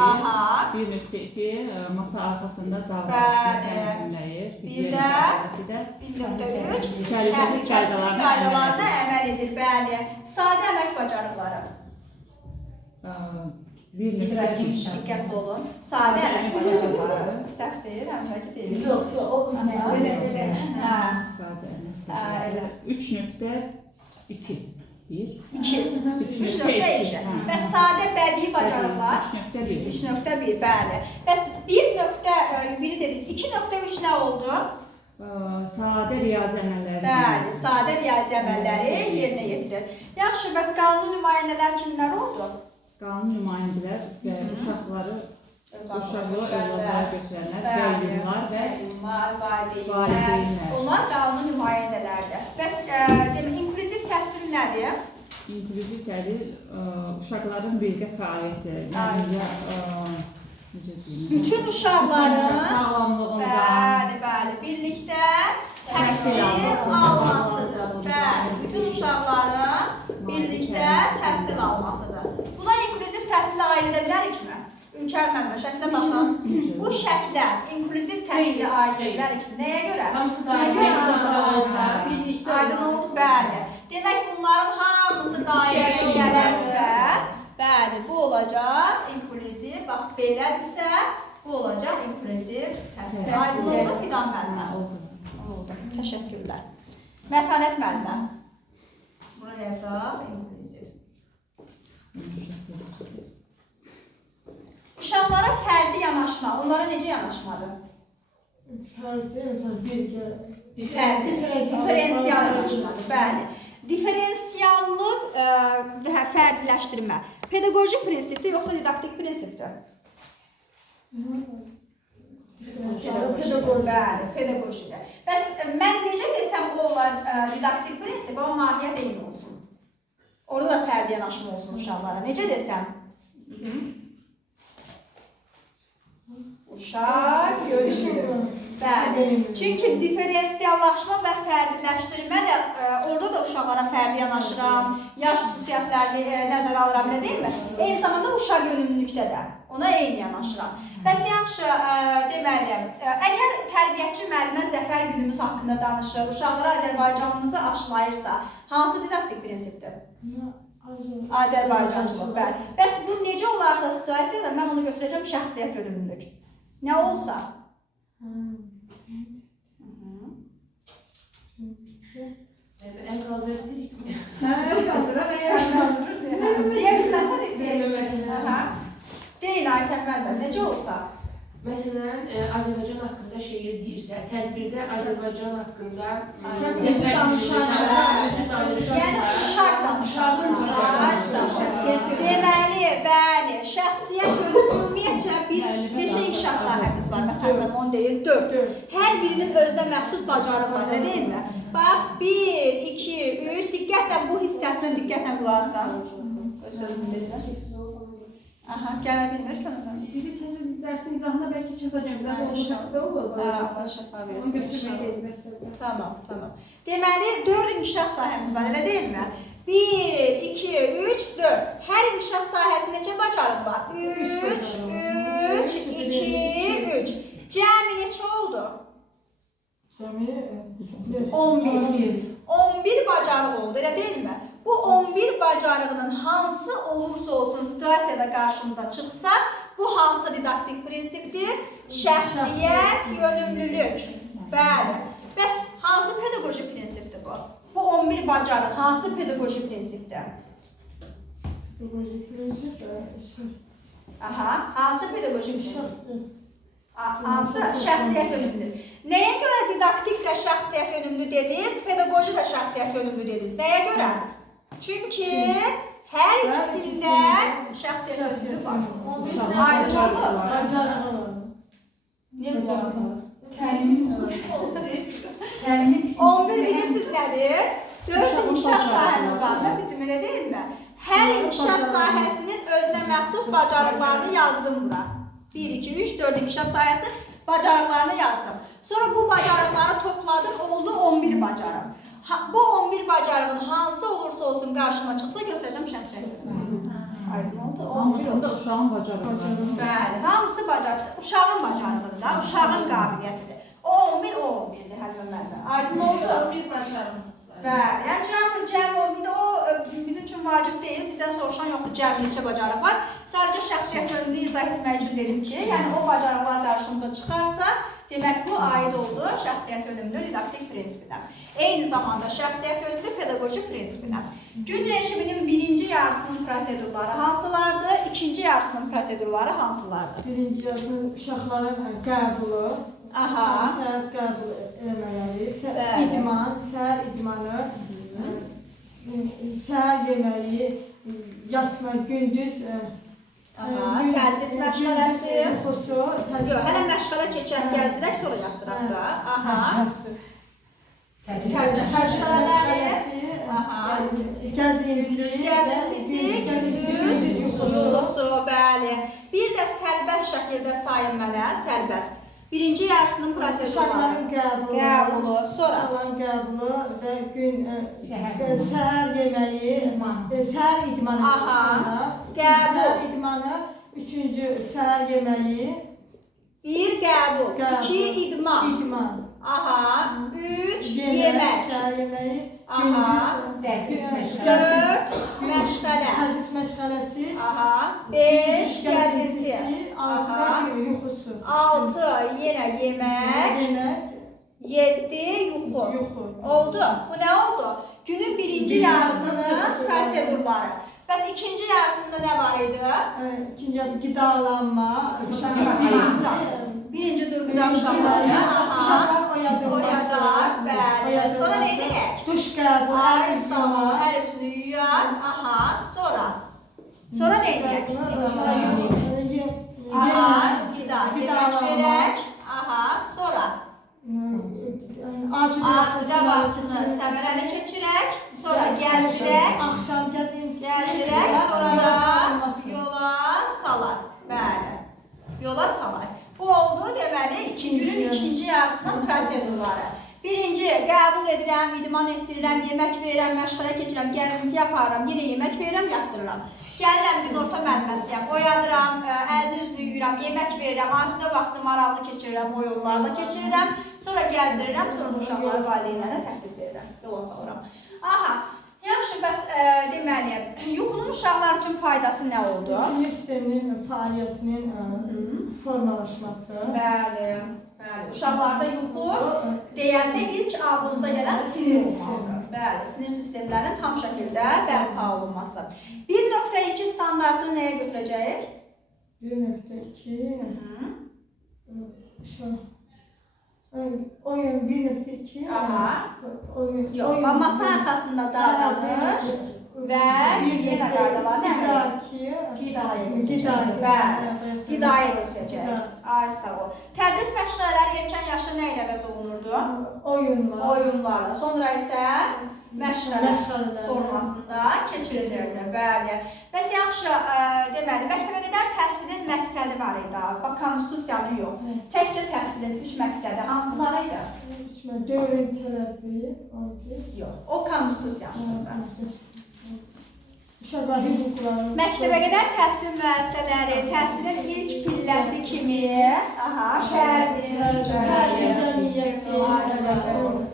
1.2 masa arxasında davranışı tənzimləyir. Bir də 1.3 təhlükəsizlik qaydalarına əməl edir. Bəli. Sadə əmək bacarıqları. 1.2 Diqqətli olun. Sadə əmək bacarıqları. Səhv deyil, əmrəki deyil. Yox, o Belə. Sadə əmək. 3.2 1 3.2. Bəs sadə bədii bacarıqlar? 3.1, bəli. Bəs 1.1 dedik, 2.3 nə oldu? Sadə riyazi əməlləri. Bəli, sadə riyazi əməlləri yerinə yetirir. Yaxşı, bəs qanuni nümayəndələr kimlər oldu? Qanuni nümayəndələr uşaqları övladlara götürənlər, qəyyumlar və valideynlər. Onlar qanuni nümayəndələrdir. Bəs inklüziv təhsil nədir? İnklüziv təhsil uşaqların birgə fəaliyyəti. Bütün uşaqların sağlamlığında birlikdə təhsil almasıdır. Bəli, bütün uşaqların birlikdə təhsil almasıdır. Buna inklüziv təhsilə aid edə bilərikmi? Ülker müəllimə, şəklə baxın. Bu şəklə inklüziv təhsilə aid edə bilərikmi? Nəyə görə? Hamısı dairədə olsa, aydın oldu, bəli. Demək, bunların hamısı dairəyə gələrsə, bəli, bu olacaq inklüziv, bax, belədirsə, bu olacaq inklüziv təhsil. Aydın oldu, Fidan müəllimə? Oldu. Təşəkkürlər. Mətanət müəllimə. Buna yazaq, inklüziv. Uşaqlara fərdi yanaşma, onlara necə yanaşmadır? Diferensial yanaşmadır, bəli. Diferensiallıq və fərdiləşdirmə. Pedaqoji prinsipdir, yoxsa didaktik prinsipdir? Bəli, pedaqojidir. Bəs mən necə desəm o olar didaktik prinsip, amma mahiyyət eyni olsun. Orada da fərdi yanaşma olsun uşaqlara. Necə desəm? Uşaq görüşür. Bəli. Çünki diferensiyallaşma və fərdiləşdirmə də orada da uşaqlara fərdi yanaşıram, yaş xüsusiyyətlərini nəzərə alıram, nə deyilmi? Eyni zamanda uşaq yönümlülükdə də ona eyni yanaşıram. Bəs yaxşı, deməliyəm, əgər tərbiyəçi müəllimə zəfər günümüz haqqında danışır, uşaqlara Azərbaycanımızı aşılayırsa, hansı didaktik prinsipdir? Azərbaycancılıq, bəli. Bəs bu necə olarsa situasiyada mən onu götürəcəm şəxsiyyət yönümlülük. Nə olsa? El kaldırabilirik mi? El kaldıram, eğer kaldırır deyil. Deyə bilməsən deyil. Deyil, Aytən müəllimə, necə olsa? Məsələn, Azərbaycan haqqında şeir deyirsə, tədbirdə Azərbaycan haqqında özü danışarsa, Yəni uşaq danışarsa. Deməli, bəli, şəxsiyyət ümumiyyətcə biz neçə inkişaf sahəmiz var? Məsələn, onu deyir, 4. Hər birinin özünə məxsus bacarığı var, nə deyilmi? Bax, 1, 2, 3, diqqətlə bu hissəsinə diqqətlə qulaq asın. Öz sözünü desin. Aha, gələ bilmir könüldən. Biri təzə dərsin izahına bəlkə çatacaq. Biraz onun xəstə olur. Allah şəfa Onu versin. götürməyə deyil. Tamam. Deməli, 4 inkişaf sahəmiz var, elə deyilmi? 1, 2, 3, 4. Hər inkişaf sahəsində neçə bacarıq var? 3, 2, 3. Cəmi neçə oldu? 11. 11 bacarıq oldu, elə deyilmi? Bu 11 bacarığının hansı olursa olsun situasiyada qarşımıza çıxsa, bu hansı didaktik prinsipdir? Şəxsiyyət, yönümlülük. Bəli. Bəs hansı pedaqoji prinsipdir bu? Bu 11 bacarıq hansı pedaqoji prinsipdir? Aha, hansı pedaqoji prinsipdir? Hansı? Şəxsiyyət yönümlü. Nəyə görə didaktik də şəxsiyyət yönümlü dediniz, pedaqoji də şəxsiyyət yönümlü dediniz? Nəyə görə? Çünki hər ikisində şəxsiyyət yönümlü var. Aydın olmaz. 11 bilirsiniz nədir? 4 inkişaf sahəmiz var da bizim, elə deyilmi? Hər inkişaf sahəsinin özünə məxsus bacarıqlarını yazdım bura. 1, 2, 3, 4 inkişaf sahəsi bacarıqlarını yazdım. Sonra bu bacarıqları topladım, oldu 11 bacarıq. Bu 11 bacarığın hansı olursa olsun qarşıma çıxsa götürəcəm şəxsiyyət. Aydın oldu? 11 oldu. Uşağın bacarıqları. Bəli, hamısı bacarıq. Uşağın bacarığıdır da, uşağın qabiliyyətidir. O 11, o 11-dir həlbəməldə. Aydın oldu? 11 bacarığımız var. Bəli, yəni cəm 11-də o bizim üçün vacib deyil, bizdən soruşan yoxdur, cəm neçə bacarıq var. Sadəcə şəxsiyyət yönümlü izah etmək üçün dedim ki, yəni o bacarıqlar qarşımıza çıxarsa, demək bu aid oldu şəxsiyyət yönümlü didaktik prinsipinə. Eyni zamanda şəxsiyyət yönümlü pedaqoji prinsipinə. Gün rejiminin birinci yarısının prosedurları hansılardır, ikinci yarısının prosedurları hansılardır? Birinci yarısı uşaqların qəbulu, səhər qəbul eləmələri, idman, səhər idmanı, səhər yeməyi, yatma, gündüz Tədris məşğələsi. Yox, hələ məşğələ keçən gəzdirək, sonra yatdıraq da. Tədris məşğələləri. Gəzintisi, gündüz, yuxusu, bəli. Bir də sərbəst şəkildə sayın mənə, sərbəst. Birinci yarısının prosedurları. Qəbulu, sonra. Uşaqların qəbulu və gün səhər yeməyi, səhər idmanı. Qəbul. Səhər idmanı, üçüncü səhər yeməyi. 1 qəbul, 2 idman. 3 yemək. Səhər yeməyi. 4 məşğələ. Tədris məşğələsi. 5 gəzinti. 6 yuxusu. 6 yenə yemək. 7 yuxu. Oldu. Bu nə oldu? Günün birinci yarısının prosedurları. Bəs ikinci yarısında nə var idi? İkinci adı qidalanma. Birinci durğudan uşaqları. Uşaqlar Oyadar, bəli. Sonra nə edək? Duş qəbul, Ay sağ ol, əl üzünü yuyar. Aha, sonra. Sonra nə edək? Aha, qida, yemək verək. Aha, sonra. Asudə vaxtını səmərəli keçirək. Sonra gəzdirək. Axşam Gəzdirək, sonra da yola salaq. Bəli, yola salaq. Bu oldu deməli günün ikinci yarısının prosedurları. Birinci, qəbul edirəm, idman etdirirəm, yemək verirəm, məşğələ keçirəm, gəzinti yaparım, yenə yemək verirəm, yatdırıram. Gəlirəm günorta müəlliməsiyəm, oyadıram, əlini üzünü yuyuram, yemək verirəm, asudə vaxtını maraqlı keçirirəm, oyunlarla keçirirəm, sonra gəzdirirəm, sonra da uşaqları valideynlərə təhvil verirəm, yola salıram. Aha, yaxşı, bəs deməli, yuxunun uşaqlar üçün faydası nə oldu? Sinir sisteminin fəaliyyətinin formalaşması. Bəli, bəli. Uşaqlarda yuxu deyəndə ilk ağlımıza gələn sinir olmalıdır. Bəli, sinir sistemlərinin tam şəkildə bərpa olunması. 1.2 standartını nəyə götürəcəyik? 1.2 oyun 1.2 oyun. Yox, masa arxasında davranış və yenə qaydalar nə? Qidaya götürəcəyik. Ay sağ ol. Tədris məşğələləri erkən yaşda nə ilə əvəz olunurdu? Oyunlarla. Sonra isə məşğələ formasında keçirilirdi. Bəli. Bəs yaxşı, deməli, məktəbə qədər təhsilin məqsədi var idi. Bax, konstitusiyanın yox. Təkcə təhsilin 3 məqsədi hansıları idi? Dövlət tələbi. Yox, o konstitusiyasında. Uşaqlar hüquqları. Məktəbə qədər təhsil müəssisələri, təhsilin ilk pilləsi kimi, şəhərli,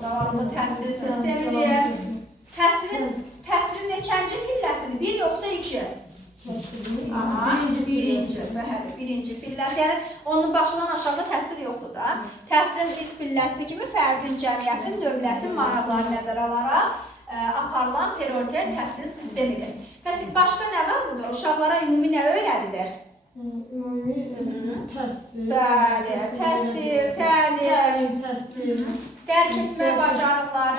davamlı təhsil sistemidir. Təhsilin neçənci pilləsidir? 1 yoxsa 2? Birinci pilləsi. Yəni, onun başından aşağıda təhsil yoxdur da. Təhsilin ilk pilləsi kimi fərdin, cəmiyyətin, dövlətin maraqlarını nəzərə alaraq aparılan prioriter təhsil sistemidir. Bəs başqa nə var burada? Uşaqlara ümumi nə öyrədilir? Ümumi təhsil. Bəli, təhsil, təlim, dərk etmə bacarıqları,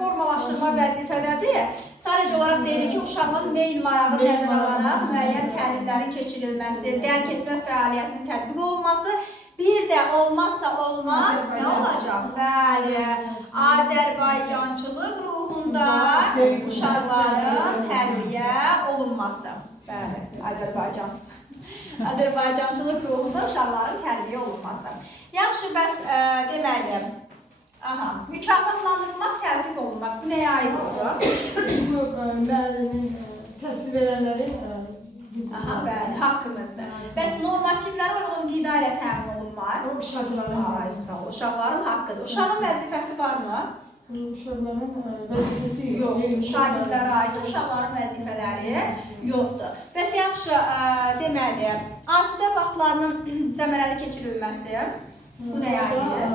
formalaşdırma vəzifədədir. Sadəcə olaraq deyilir ki, uşaqların meyil marağı nəzərə alaraq müəyyən təlimlərin keçirilməsi, dərk etmə fəaliyyətinin tətbiq olunması, bir də olmazsa olmaz nə olacaq? Bəli, Azərbaycançılıq ruhunda uşaqların tərbiyə olunması. Bəli, Azərbaycançılıq ruhunda uşaqların tərbiyə olunması. Yaxşı, bəs deməli, mükafatlandırmaq, təltif olunmaq, bu nəyə aid oldu? Müəllimin, təhsil verənlərin bəli, haqqımızdır. Bəs normativlərə uyğun qida ilə təmin olunmaq? Uşaqların haqqıdır. Uşağın vəzifəsi varmı? Uşaqların vəzifəsi yox. Şagirdlərə aid uşaqların vəzifələri yoxdur. Bəs yaxşı, deməli, asudə vaxtlarının səmərəli keçirilməsi, bu nəyə aiddir?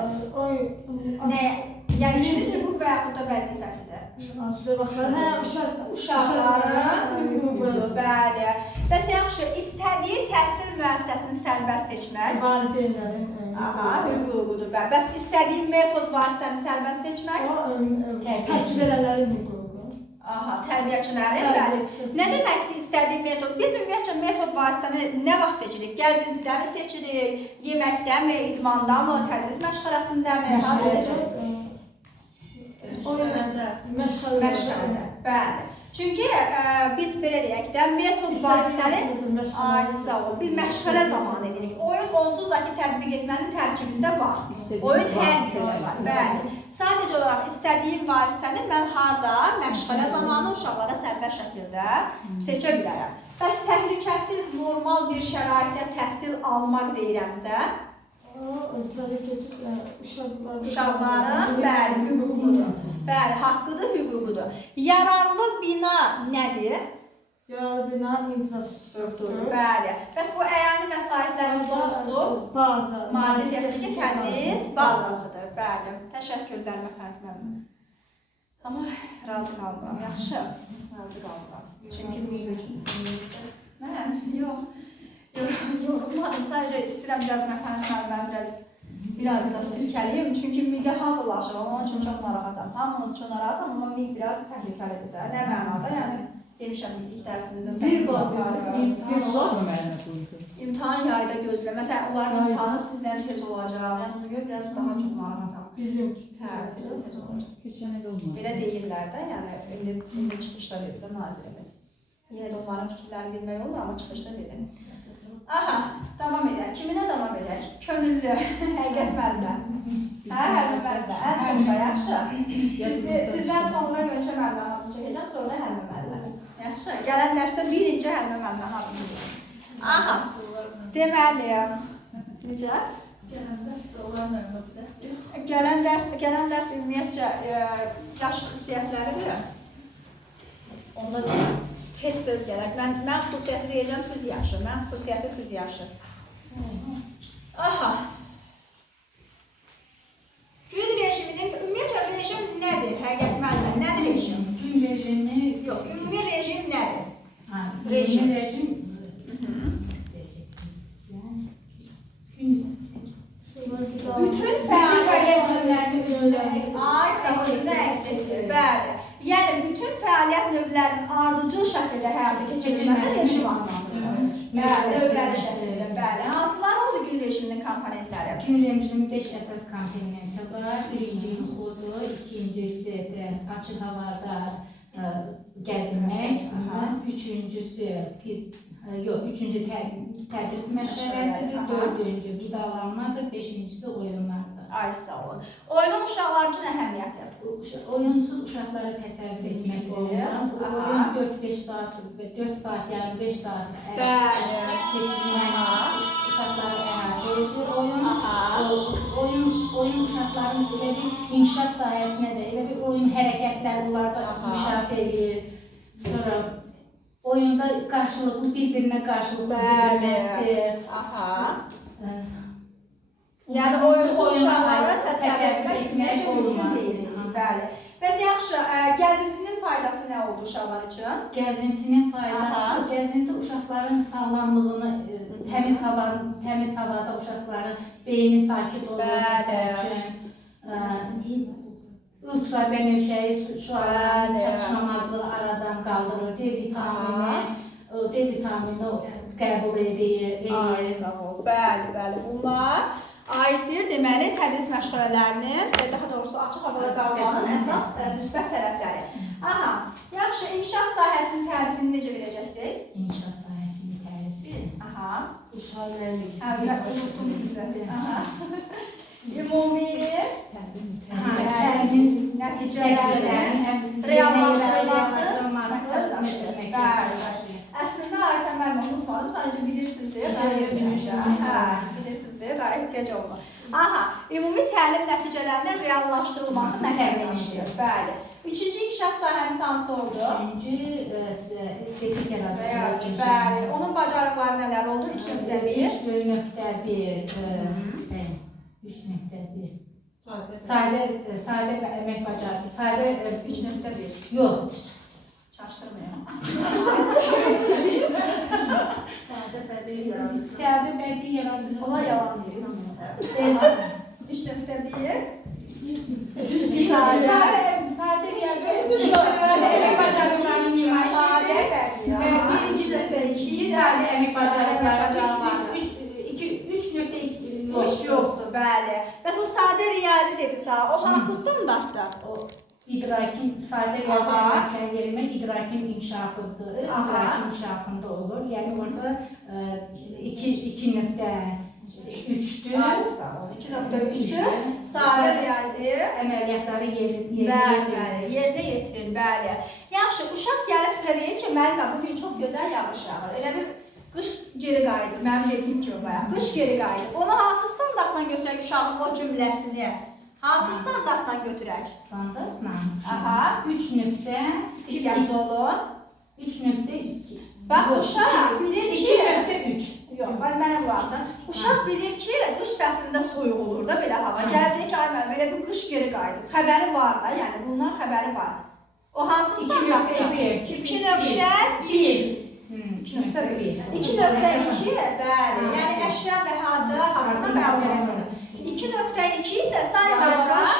Yəni, kimin hüquq və yaxud da vəzifəsidir? Uşaqların hüququdur, bəli. Bəs yaxşı, istədiyi təhsil müəssisəsini sərbəst seçmək? Valideynlərin hüququdur, bəli. Bəs istədiyi metod vasitəni sərbəst seçmək? Təhsil verənlərin hüququ. Tərbiyəçilərin, bəli. Nə deməkdir istədiyi metod? Biz ümumiyyətcə metod vasitəni nə vaxt seçirik? Gəzintidəmi seçirik? Yeməkdəmi, idmandamı, tədris məşğələsindəmi? Məşğələdə, bəli. Çünki biz belə deyək də, metod vasitəni bir məşğələ zamanı edirik. Oyun onsuz da ki, tətbiq etmənin tərkibində var. Oyun hər yerdə var, bəli. Sadəcə olaraq istədiyim vasitəni mən harada, məşğələ zamanı uşaqlara sərbəst şəkildə seçə bilərəm. Bəs təhlükəsiz, normal bir şəraitdə təhsil almaq deyirəmsə, uşaqların, bəli, hüququdur. Bəli, haqqıdır, hüququdur. Yararlı bina nədir? Yararlı bina infrastruktur. Bəli. Bəs bu əyani vəsaitlərin dostu? Baza. Maddi texniki tədris bazasıdır. Bəli. Təşəkkürlər, Məfərid müəllim. Amma razı qalmıram, yaxşı. Razı qalmıram. Çünki mən yorulmadım. Sadəcə istəyirəm biraz məkanı müəllimə biraz da sirkəliyim. Çünki miqə hazırlaşıram, onun üçün çox narahatam. Hamının üçün narahatam, amma miq biraz təhlükəlidir də. Nə mənada? Yəni demişəm ilk dərsimizdə Bir var, İmtahan olar mı müəllimə buyurdu? İmtahan yayda gözlə. Məsələn, onların imtahanı sizdən tez olacaq. Yəni ona görə biraz daha çox narahatam. Bizim Sizin tez olacaq. Keçən il olmadı. Belə deyirlər də, yəni indi çıxışda dedi də nazirimiz. Yenə də onların fikirlərini bilmək olur, amma çıxışda dedi. Aha, davam edək. Kiminə davam edək? Könüllü, həqiqət müəllimə. Hə, Həlmə müəllimə. Ən sonda, yaxşı. Sizdən sonra Gönçə müəllimə adını çəkəcəm, sonra da Həlmə müəllimə. Yaxşı. Gələn dərsdə birinci Həlmə müəllimə adını çəkəcəm. Aha, deməli, necə? Gələn dərs ümumiyyətcə yaş xüsusiyyətləridir. Onda tez-tez gələk. Mən xüsusiyyəti deyəcəm, siz yaşı. Mən xüsusiyyəti, siz yaşı. Aha. Gün rejiminin, ümumiyyətcə rejim nədir? Həqiqət müəllimə, nədir rejim? Gün rejimi Yox, ümumi rejim nədir? rejim Bütün fəaliyyət növlərini Ay, səsində əksikdir, bəli. Yəni, bütün fəaliyyət növlərinin ardıcıl şəkildə həyata keçirilməsi rejim adlandırılır. Növləri şəkildə, bəli. Hansılar oldu gün rejiminin komponentləri? Gün rejiminin 5 əsas komponenti var. Birinci yuxudur, ikincisi də açıq havada gəzinmək, üçüncü tədris məşğələsidir, dördüncü qidalanmadır, beşincisi oyunlardır. Ay, sağ olun. Oyunun uşaqlar üçün əhəmiyyəti. Oyunsuz uşaqları təsəvvür etmək olmaz. Oyun 4-5 saat, 4 saat, yəni 5 saat keçirmək uşaqları əhatə edir. Oyun uşaqların elə bir inkişaf sahəsinə də, elə bir oyun hərəkətləri onlarda inkişaf edir. Sonra oyunda qarşılıqlı, bir-birinə qarşılıqlı bilməkdir. Yəni, oyunsuz uşaqları təsəvvür etmək mümkün deyil. Bəli. Bəs yaxşı, gəzintinin faydası nə oldu uşaqlar üçün? Gəzintinin faydası, gəzinti uşaqların sağlamlığını, təmiz havada uşaqların beyni sakit olur, məsəl üçün. Ultrabənövşəyi şüaların çatışmamazlığı aradan qaldırır, D vitamini qəbul edir. Ay, sağ ol. Bəli. Bunlar aiddir, deməli, tədris məşğələlərinin, daha doğrusu açıq havada qalmanın əsas müsbət tərəfləri. Aha, yaxşı, inkişaf sahəsinin tərifini necə verəcəkdik? İnkişaf sahəsinin tərifi? Aha. Bu suallarla Unuttum sizi. Ümumi təlimin nəticələrinin reallaşdırılması məqsədləşdir. Əslində, Aytən müəllimə unutmadım, sadəcə bilirsiniz deyə, bilirsiniz deyə daha ehtiyac olmur. Aha, ümumi təlim nəticələrinin reallaşdırılması məqsədləşdir. Bəli. Üçüncü inkişaf sahəmiz hansı oldu? Üçüncü, estetik yaradıcılıq. Bəli. Onun bacarıqları nələr oldu? 3.1. Sadə əmək bacarığı. Sadə 3.1. Yox. Çaşdırmayın. Sadə bədii yaradıcılıq. Ola yalan deyil. 3.1. Sadə əmək bacarıqlarının nümayişidir. Birincisi də iki sadə əmək bacarıqları. 3 yoxdur, bəli. Bəs o sadə riyazi dedinsə, o hansı standartda? İdrakin, sadə riyazi əməkləri yerimək idrakin inkişafıdır. İdrakin inkişafında olur. Yəni orada 2.3-dür. 2.3-dür. Sadə riyazi əməliyyatları yerinə yetirir, bəli. Yaxşı, uşaq gəlib sizə deyir ki, müəllimə, bugün çox gözəl yağış yağır. Elə bir qış geri qayıdır, mənim dediyim kimi bayaq. Qış geri qayıdır. Onu hansı standartla götürək uşağın o cümləsini? Hansı standartla götürək? Standartla. 3.2 yazılı olun. 3.2. Bax, uşaq bilir ki... 2.3. Yox, mənə qulaq asın. Uşaq bilir ki, qış fəslində soyuq olur da belə hava. Gəlir ki, ay mənim elə bir qış geri qayıdıb. Xəbəri var da, yəni bundan xəbəri var. O hansı standartdır? 2.1. 2.2, bəli. Yəni əşya və hadisələr haqqında məlumatdır. 2.2 isə sadəcə olaraq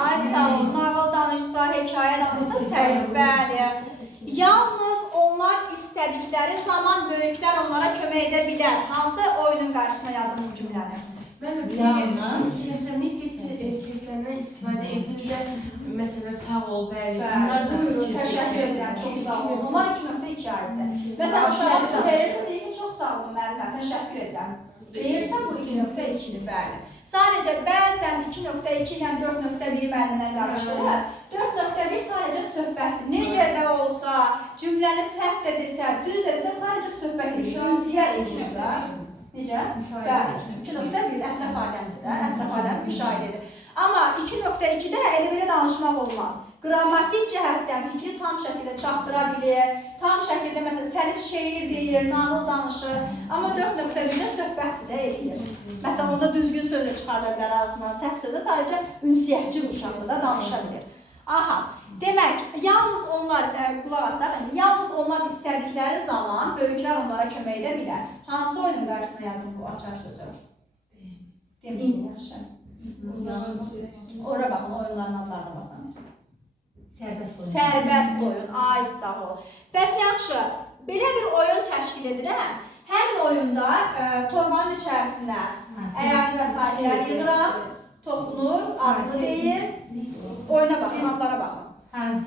ay sağ ol, nağıl danışsa, hekayə danışsa, səs, bəli. Yalnız onlar istədikləri zaman böyüklər onlara kömək edə bilər. Hansı oyunun qarşısına yazın bu cümləni? Mən nitq sözlərindən istifadə edirlər. Məsələn, sağ ol, bəli. Bunlar da buyurun, təşəkkür edirəm, çox sağ olun. Onlar 2.2 aiddir. Məsələn, uşağa su verirsə, deyir ki, çox sağ olun müəllimə, təşəkkür edirəm. Deyirsən, bu 2.2-dir, bəli. Sadəcə bəzən 2.2 ilə 4.1-i müəllimə qarışdırır. 4.1 sadəcə söhbətdir. Necə də olsa, cümləni səhv də desə, düz də desə, sadəcə söhbət edir. Ünsiyyət edir də. Necə? Bəli. 2.1 ətraf aləmdir də, ətraf aləm müşahidədir. Amma 2.2-də elə belə danışmaq olmaz. Qrammatik cəhətdən fikri tam şəkildə çatdıra bilir, tam şəkildə məsələn səlis şeir deyir, nağıl danışır. Amma 4.1-də söhbətdir də edir. Məsələn, onda düzgün sözlə çıxarda bilər ağzından, səhv sözlə sadəcə ünsiyyətçi uşaqdır da danışa bilir. Aha, demək, yalnız onlar, qulaq asaq, yalnız onlar istədikləri zaman böyüklər onlara kömək edə bilər. Hansı oyunun qarşısına yazın bu açar sözü? Deməyin, yaxşı. Ora baxın, oyunların adlarına baxın. Sərbəst oyun, ay sağ ol. Bəs yaxşı, belə bir oyun təşkil edirəm. Həmin oyunda torbanın içərisinə əyani vəsaitlər yığıram, toxunur, adlı deyil, oyuna baxın, adlara baxın.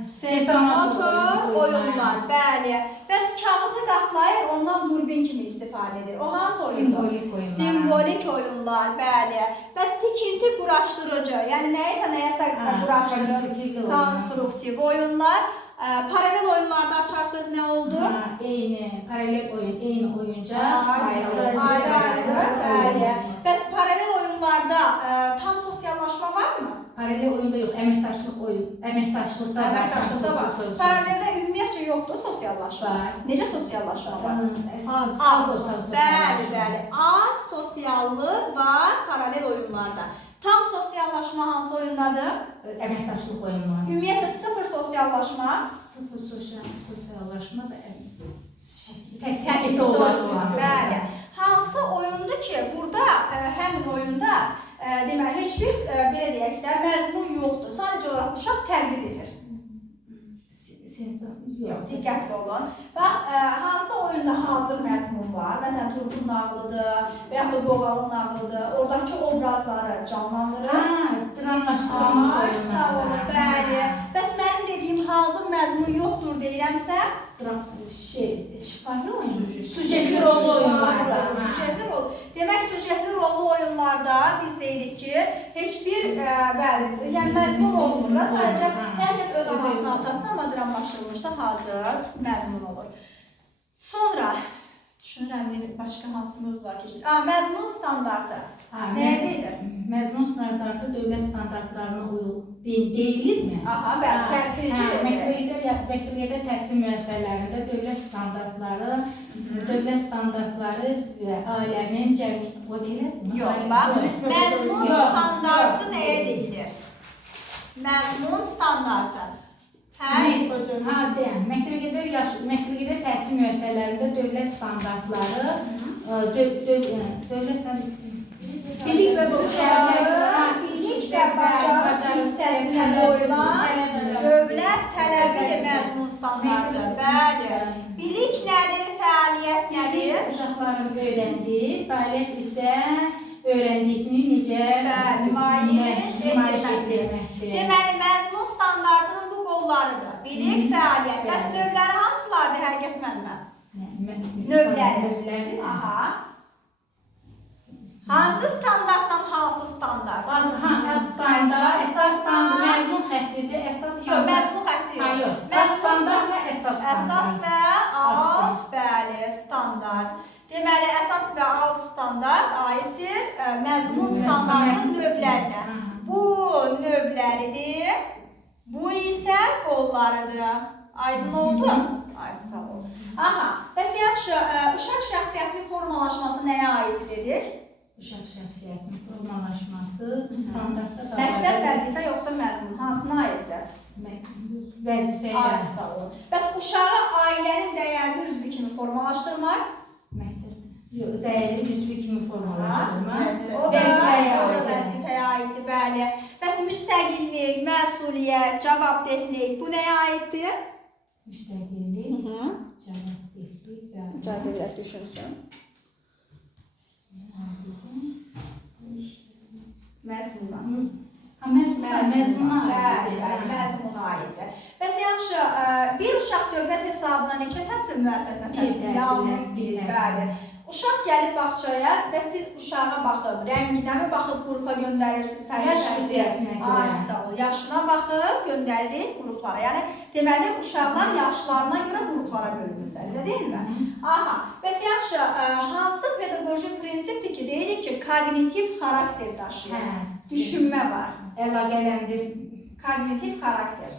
Sesamotor oyunlar, bəli. Bəs kağızı qatlayır, ondan durbin kimi istifadə edir. O hansı oyundur? Simvolik oyunlar, bəli. Bəs tikinti quraşdırıcı, yəni nəyəsə quraşdırır, konstruktiv oyunlar. Paralel oyunlarda açar söz nə oldu? Eyni, paralel oyun, eyni oyunca ayrı-ayrı, bəli. Bəs paralel oyunlarda tam sosiallaşma varmı? Paralel oyunda yox, əməkdaşlıq oyun, əməkdaşlıqda var. Paraleldə ümumiyyətcə yoxdur sosiallaşma. Necə sosiallaşma var? Az, bəli, bəli. Az sosiallıq var paralel oyunlarda. Tam sosiallaşma hansı oyundadır? Əməkdaşlıq oyunları. Ümumiyyətcə sıfır sosiallaşma? Sıfır sosiallaşma da tək olar. Bəli. Hansı oyundur ki, burada həmin oyunda deməli, heç bir, belə deyək də, məzmun yoxdur. Sadəcə olaraq uşaq təqlid edir. Yox, diqqətli olun. Bax, hansı oyunda hazır məzmun var? Məsələn, Turqun nağılıdır və yaxud da Qoğalın nağılıdır. Oradakı obrazları canlandırır. Dramlaşdırılmış oyunlar. Sağ olun, bəli. Bəs mənim dediyim hazır məzmun yoxdur deyirəmsə? Şifahi oyun. Süjetli rollu oyunlarda. Süjetli rol. Demək, süjetli rollu oyunlarda biz deyirik ki, heç bir, bəli, yəni məzmun olmur da, sadəcə hər kəs öz anasının altasında, amma dramlaşdırılmışda hazır məzmun olur. Sonra, düşünürəm, başqa hansı mövzular keçilir? Məzmun standartı. Nəyə deyilir? Məzmun standartı dövlət standartlarına uyğun deyilirmi? Aha, bəli, tərkirici deyil. Məktəbəqədər təhsil müəssisələrində dövlət standartları və ailənin cəmiyyəti o deyilirmi? Yox, bax, məzmun standartı nəyə deyilir? Məzmun standartı. Məktəbəqədər təhsil müəssisələrində dövlət standartları, bilik və bacarıq hissəsinə qoyulan dövlət tələbidir məzmun standartı. Bəli. Bilik nədir, fəaliyyət nədir? Uşaqların öyrəndiyi, fəaliyyət isə öyrəndiyini necə nümayiş etdirməkdir. Deməli, məzmun standartının bu qollarıdır. Bilik, fəaliyyət. Bəs növləri hansılardır, həqiqət müəllimə? Növləri. Aha. Hansı standartdan hansı standart? Əsas standart, məzmun xəttidir, əsas standart. Yox, məzmun xətti yox. Standart və əsas standart. Əsas və alt, bəli, standart. Deməli, əsas və alt standart aiddir məzmun standartının növlərinə. Bu növləridir, bu isə qollarıdır. Aydın oldu? Ay sağ ol. Aha, bəs yaxşı, uşaq şəxsiyyətinin formalaşması nəyə aid dedik? Uşaq şəxsiyyətinin formalaşması standartda da Məqsəd, vəzifə yoxsa məzmun, hansına aiddir? vəzifəyə Ay sağ ol. Bəs uşağı ailənin dəyərli üzvü kimi formalaşdırmaq? məqsəd dəyərli üzvü kimi formalaşdırmaq. O da vəzifəyə aiddir, bəli. Bəs müstəqillik, məsuliyyət, cavabdehlik bu nəyə aiddir? Müstəqillik, cavabdehlik və İcazə verək düşünsün. Məzmuna. Məzmuna Bəli, aiddir. məzmuna aiddir. Bəs yaxşı, bir uşaq dövlət hesabına neçə təhsil müəssisəsinə təhsil yalnız bir, bəli. Uşaq gəlib bağçaya və siz uşağa baxıb, rənginə mi baxıb qrupa göndərirsiniz? Yaş vəziyyətinə görə. Sağ ol. Yaşına baxıb göndəririk qruplara. Yəni deməli uşaqlar yaşlarına görə qruplara bölünürlər, elə deyilmi? Aha. Bəs yaxşı, hansı pedaqoji prinsipdir ki, deyirik ki, kognitiv xarakter daşıyır? Düşünmə var. Əlaqələndir. Kognitiv xarakter.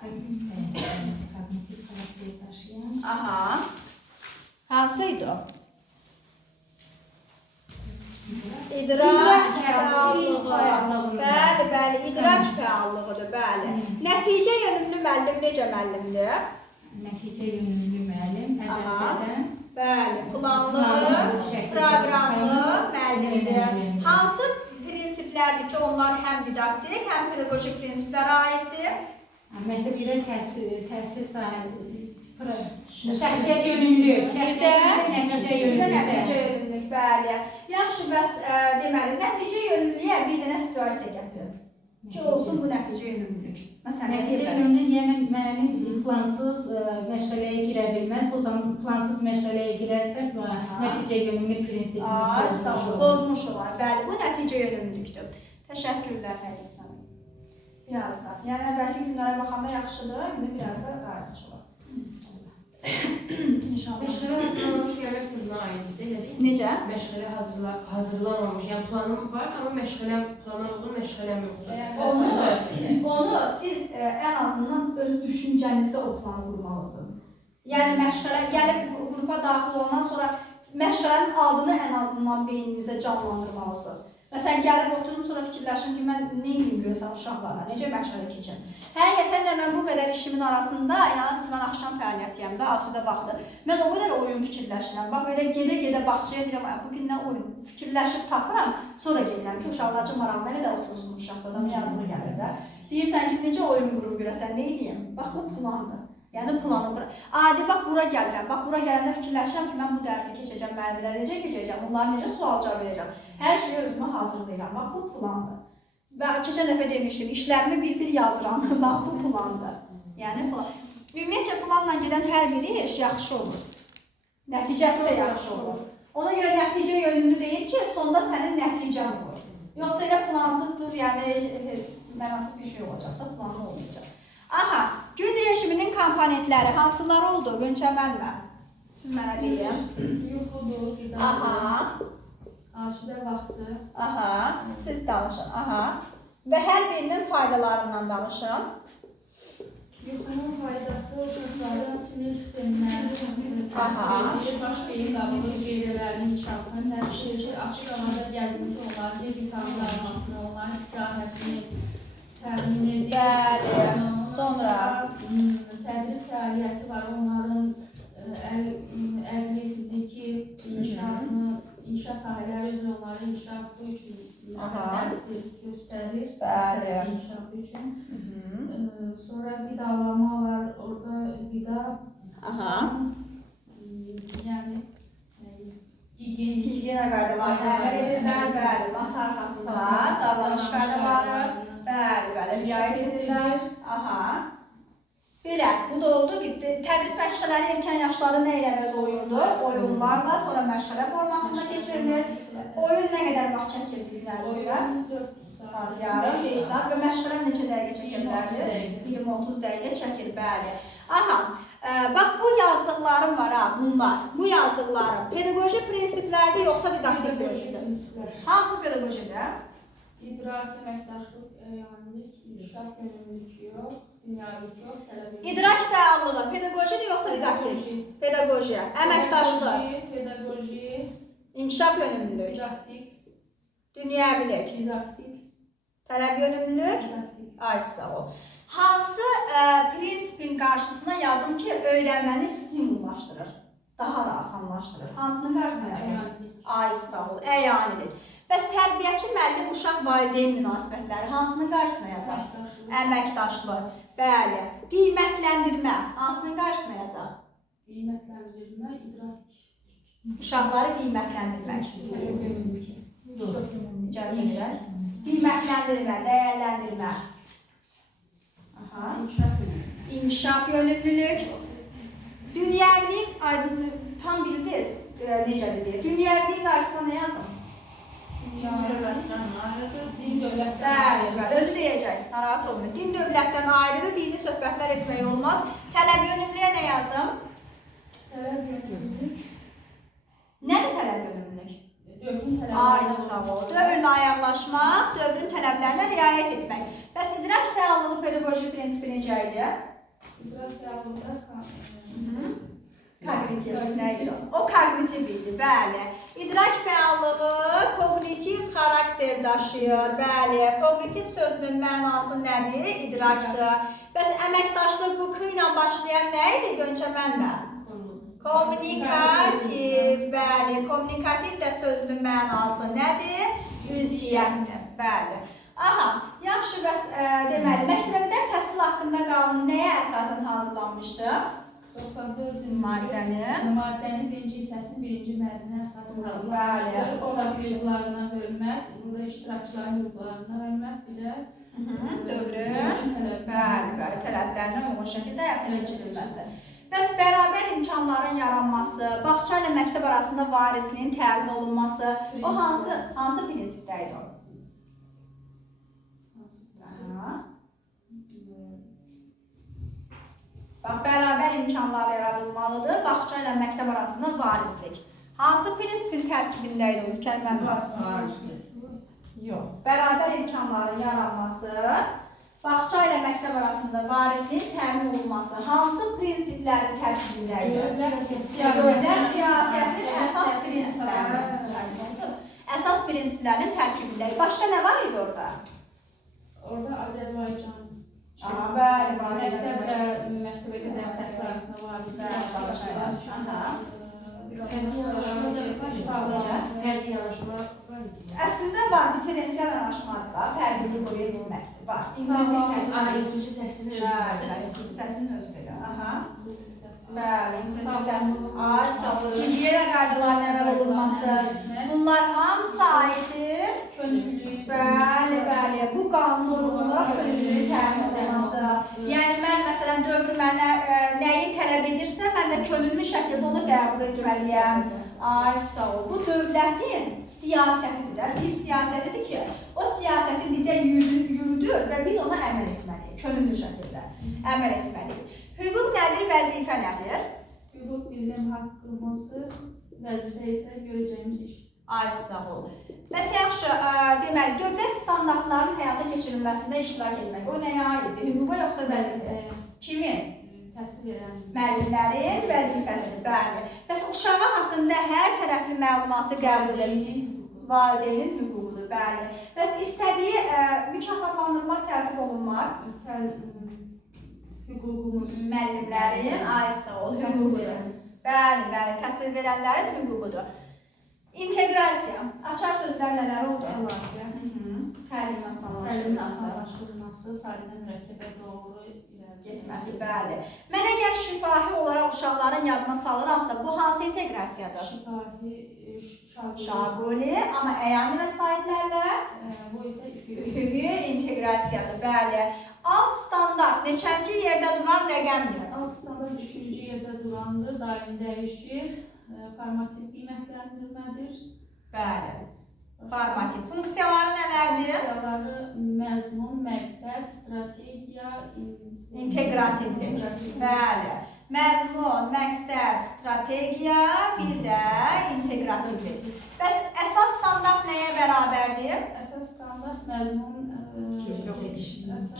Kognitiv xarakter daşıyan. Aha. Hansıydı o? İdrak fəallığı. Bəli, bəli, idrak fəallığıdır, bəli. Nəticə yönümlü müəllim necə müəllimdir? Nəticə yönümlü müəllim əvvəlcədən Bəli, planlı, proqramlı müəllimdir. Hansı prinsiplərdir ki, onlar həm didaktik, həm pedaqoji prinsiplərə aiddir? məktəb ilə təhsil sahibi şəxsiyyət yönümlü, nəticə yönümlü. Nəticə yönümlülük, bəli. Yaxşı, bəs deməli, nəticə yönümlülüyə bir dənə situasiya gətirin. Ki, olsun bu nəticə yönümlülük. Nəticə yönümlü, yəni müəllim plansız məşğələyə girə bilməz. O zaman plansız məşğələyə girərsə, nəticə yönümlü prinsipini bozmuş olar. Bəli, bu nəticə yönümlülükdür. Təşəkkürlər, həqiqətən. Biraz da. Yəni, əvvəlki günlərə baxanda yaxşıdır, indi biraz da qayıqçı olar. İnşallah. Məşğələ hazırlanmamış gəlmək qızına aiddir, elə deyil? Necə? Məşğələ hazırlanmamış, yəni planım var, amma plana uyğun məşğələm yoxdur. Onu siz ən azından öz düşüncənizdə o planı qurmalısınız. Yəni, məşğələ gəlib qrupa daxil olandan sonra məşğələnin adını ən azından beyninizə canlandırmalısınız. Məsələn, gəlib oturum, sonra fikirləşim ki, mən nə edeyim görürsən uşaqlara, necə məşğələ keçəm? Həqiqətən də mən bu qədər işimin arasında, inanırsınız, mən axşam fəaliyyətiyəm də, asudə vaxtı. Mən o qədər oyun fikirləşirəm. Bax, belə gedə-gedə bağçaya deyirəm, bugün nə oyun fikirləşib tapıram, sonra gedirəm ki, uşaqlarca maraqlı elə də otursun uşaqlardan, yazılı gəlir də. Deyirsən ki, necə oyun qurum görəsən, nə edeyim? Bax, bu plandır. Yəni planı adi bax bura gəlirəm. Bax bura gələndə fikirləşirəm ki, mən bu dərsi keçəcəm, müəllimlərə necə keçəcəm, onlara necə sual cavab verəcəm. Hər şeyi özümə hazırlayıram. Bax bu plandır. Və keçən dəfə demişdim, işlərimi bir-bir yazıram. Bax bu plandır. Yəni plan. Ümumiyyətcə planla gedən hər bir iş yaxşı olur. Nəticəsi də yaxşı olur. Ona görə nəticə yönümlü deyir ki, sonda sənin nəticən olur. Yoxsa elə plansızdır, yəni mənasız bir şey olacaq da planlı olmayacaq. Aha, gün rejiminin komponentləri hansılar oldu? Gönçəmənlə. Siz mənə deyin. Yuxudur, qida. Aha. Asudə vaxtı. Aha. Siz danışın. Aha. Və hər birinin faydalarından danışın. Yuxunun faydası uşaqların sinir sisteminə təsir edir, baş beyin qabığı hüceyrələrinin inkişafına təsir edir, açıq havada gəzinti olar, D vitamini almasını olar, istirahətini təmin edir. Bəli. Sonra Tədris fəaliyyəti var, onların əqli, fiziki inkişaf sahələri üzrə onların inkişafı üçün təsir göstərir. Bəli. İnkişafı üçün. Sonra qidalanma var, orada qida. Aha. Yəni Gigiyena qaydalarına əməl edirlər, bəli, masa arxasında davranış qaydaları, bəli, riayət edirlər. Aha. Belə, bu da oldu, getdi. Tədris məşğələri erkən yaşları nə ilə əvəz olunur? Oyunlarla, sonra məşğələ formasında keçirilir. Oyun nə qədər vaxt çəkir bir ərzində? oyun 4 saat, yarım, 5 saat və məşğələ neçə dəqiqə çəkir bilərdir? 20-30 dəqiqə çəkir, bəli. Aha, bax bu yazdıqlarım var ha, bunlar. Bu yazdıqlarım pedaqoji prinsiplərdir, yoxsa didaktik prinsiplər? Hamısı pedaqojidir? İdrak, əməkdaşlıq, əyanilik, inkişaf, gözəmlik yox. Dünyavik yox, tələb İdrak fəallığı pedaqoji yoxsa didaktik? Pedaqoji, əməkdaşlıq, Pedaqoji, inkişaf yönümlülük, didaktik, dünyəvilik, didaktik, tələb yönümlülük. didaktik. Ay sağ ol. Hansı prinsipin qarşısına yazım ki, öyrənməni stimullaşdırır, daha da asanlaşdırır? Hansını qarşısına yazım? Əyanilik. Ay sağ ol, əyanilik. Bəs tərbiyəçi müəllim uşaq valideyn münasibətləri hansını qarşısına yazar? Əməkdaşlıq. Əməkdaşlıq. Bəli. Qiymətləndirmə hansının qarşısına yazar? Qiymətləndirmə, idrak. Uşaqları qiymətləndirmək. İcazə edər. Qiymətləndirmə, dəyərləndirmə. Aha. İnkişaf yönümlülük. Dünyəvilik, tam bildiniz, necə deyir? Dünyəvilik qarşısına nə yazın? Din dövlətdən Bəli, bəli, özü deyəcək, narahat olmayın. Din dövlətdən ayrıdır, dini söhbətlər etmək olmaz. Tələb yönümlüyə nə yazım? tələb yönümlülük. Nədir tələb yönümlülük? Dövrün Ay tələbləri. sağ ol. Dövrlə ayaqlaşmaq, dövrün tələblərinə riayət etmək. Bəs idrak fəallığı pedaqoji prinsipi necə idi? İdrak fəallığı Kognitiv nədir o? O kognitiv idi, bəli. İdrak fəallığı kognitiv xarakter daşıyır, bəli. Kognitiv sözünün mənası nədir? İdrakdır. Bəs əməkdaşlıq bu K ilə başlayan nə idi? Gönçə mənbə. Kommunikativ, bəli. Kommunikativ də sözünün mənası nədir? Ünsiyyətdir, bəli. Aha, yaxşı, bəs deməli, məktəbdə təhsil haqqında qanun nəyə əsasən hazırlanmışdı? 94 Maddənin birinci hissəsinin birinci mədninə əsasən Bəli. hazırlanmışdır. Uşaq hüquqlarına hörmət, burada iştirakçıların hüquqlarına hörmət, bir də dövrün bəli, tələblərinə uyğun şəkildə həyata keçirilməsi. Bəs bərabər imkanların yaranması, bağça ilə məktəb arasında varisliyin təmin olunması, o hansı prinsipdə idi o? Bax, bərabər imkanlar yaradılmalıdır, bağça ilə məktəb arasında varislik. Hansı prinsipin tərkibində idi o kəlmə? Yox, bərabər imkanların yaranması, bağça ilə məktəb arasında varisliyin təmin olunması hansı prinsiplərin tərkibində idi? Dövlət siyasətinin əsas prinsiplərinin. Əsas prinsiplərin tərkibində idi. Başqa nə var idi orada? orada Azərbaycan Bəli, məktəbə qədər təhsil arasında Fərdi yanaşma var idi. Əslində var, diferensial yanaşmadır da, fərdiliyi qoruya bilməkdir. Var. İnklüziv təhsilin özü. Bəli, inkluziv təhsilin özü belə. Bəli, inkluziv təhsil. Ay, sağ olun. Yerə qaydaların əməl olunması. Bunlar hamısı aiddir. Könüllülük. Bəli. Bu qanun olaraq könüllülüyün təmin olunması. Yəni, mən məsələn, dövr mənə nəyi tələb edirsə, mən də könüllü şəkildə onu qəbul etməliyəm. Ay, sağ ol. Bu dövlətin siyasətidir də. Bir siyasətidir ki, o siyasəti bizə yürüdür və biz ona əməl etməliyik. Könüllü şəkildə əməl etməliyik. Hüquq nədir, vəzifə nədir? Hüquq bizim haqqımızdır, vəzifə isə görəcəyimiz iş. Ay, sağ ol. Bəs yaxşı, deməli, dövlət standartlarının həyata keçirilməsində iştirak etmək, o nəyə aiddir? Hüquqa yoxsa vəzifə? Kimin? Təhsil verən. Müəllimlərin vəzifəsidir, bəli. Bəs uşağı haqqında hər tərəfli məlumatı qəbul edir. Valideynin hüququdur, bəli. Bəs istədiyi mükafatlandırmaq, tərtib olunmaq Hüququmuz. müəllimlərin, ay sağ ol, hüququdur. Bəli, təhsil verənlərin hüququdur. İnteqrasiya, açar sözlər nələr oldu? Əlaqə. Təlim Təlimin asanlaşdırılması, sahildə mürəkkəbə doğru getməsi, bəli. Mən əgər şifahi olaraq uşaqların yadına salıramsa, bu hansı inteqrasiyadır? Şifahi, Şaquli, amma əyani vəsaitlərlə bu isə üfüqi inteqrasiyadır, bəli. Alt standart neçənci yerdə duran rəqəmdir? alt standart 3-cü yerdə durandır, daim dəyişir, formativ qiymətləndirmədir. Bəli. Formativ. Funksiyaları nələrdir? Funksiyaları məzmun, məqsəd, strategiya, İnteqrativlik. Bəli. Məzmun, məqsəd, strategiya, bir də inteqrativlik. Bəs əsas standart nəyə bərabərdir? Əsas standart məzmun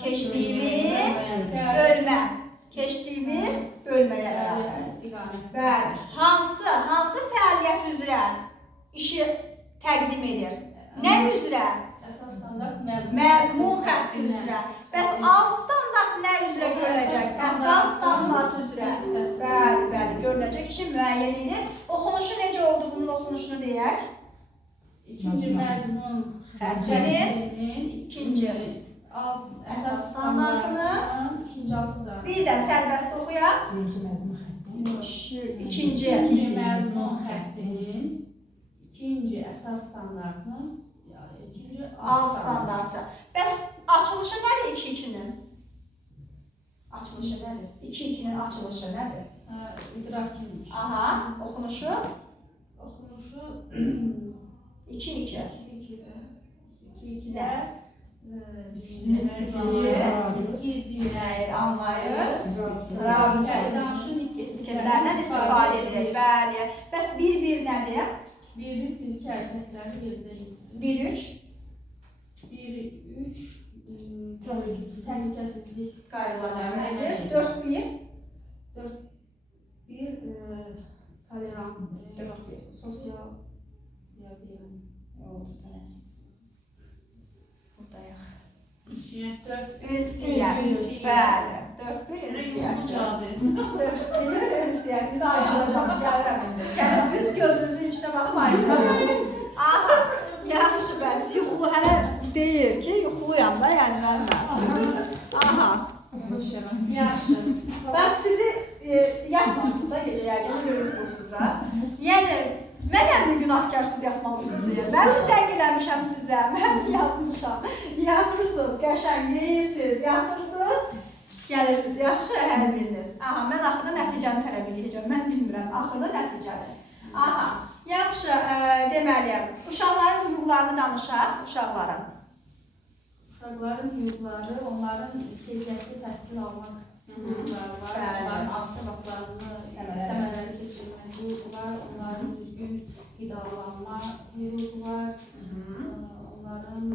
Keçdiyimiz bölmə. Keçdiyimiz bölməyə bərabər. istiqamət. Bəli. Hansı fəaliyyət üzrə işi təqdim edir? Nə üzrə? Əsas standart Məzmun xətti üzrə. Bəs alt standart nə üzrə görüləcək? Əsas standart üzrə. Bəli, görüləcək işi müəyyən edir. Oxunuşu necə oldu bunun oxunuşunu deyək? İkinci məzmun Xəttinin ikinci əsas standartının ikinci altıda. Bir də sərbəst oxuyaq. Birinci məzmun xətti. İkinci məzmun xəttinin ikinci əsas standartının ikinci alt standartı. Bəs açılışı nədir 2-2-nin? Açılışı nədir? 2-2-nin açılışı nədir? İdrakin. Aha, oxunuşu Oxunuşu 2-2. 2-2-də Yetki deyil, anlayır. rabitəli danışın Etiketlərdən istifadə edilir. Bəli. Bəs 1-1 nədir? Bir-bir fiziki hərəkətləri yerinə yetirir. 1-3 təhlükəsizlik qaydaları nədir? 4-1 bir tolerant, 4-1 sosial deyiləm. oldu tələs. Buradayıq. Ünsiyyət. Ünsiyyət. Bəli. 4-1 ünsiyyət. 4-1 ünsiyyət. Bir daha ayrılacaq. Gəlirəm indi. Gəlirəm. Düz gözünüzün içinə baxıb ayrılacaq. Aha. Yaxşı bəs. Yuxulu hələ deyir ki, yuxuluyam da, yəni mən. Aha. Yaxşı. Bax sizi yatmamışsınız da gecə yəqin görürsünüz da. Yəni mənəm bir günahkarsız yatmalısınız deyə. Mən zəng eləmişəm sizə, mən yazmışam. Yatırsınız, qəşəng yeyirsiniz, yatırsınız, gəlirsiniz. Yaxşı hər biriniz. Aha, mən axırda nəticəni tələb edəcəm. Mən bilmirəm, axırda nəticəni. Aha, yaxşı, deməli, uşaqların hüquqlarını danışaq, uşaqların. Uşaqların hüquqları, onların keyfiyyətli təhsil almaq hüquqları var. Onların aslı vaxtlarını səmərəli keçirmək hüququ var. Onların düzgün qidalanma hüququ var. Onların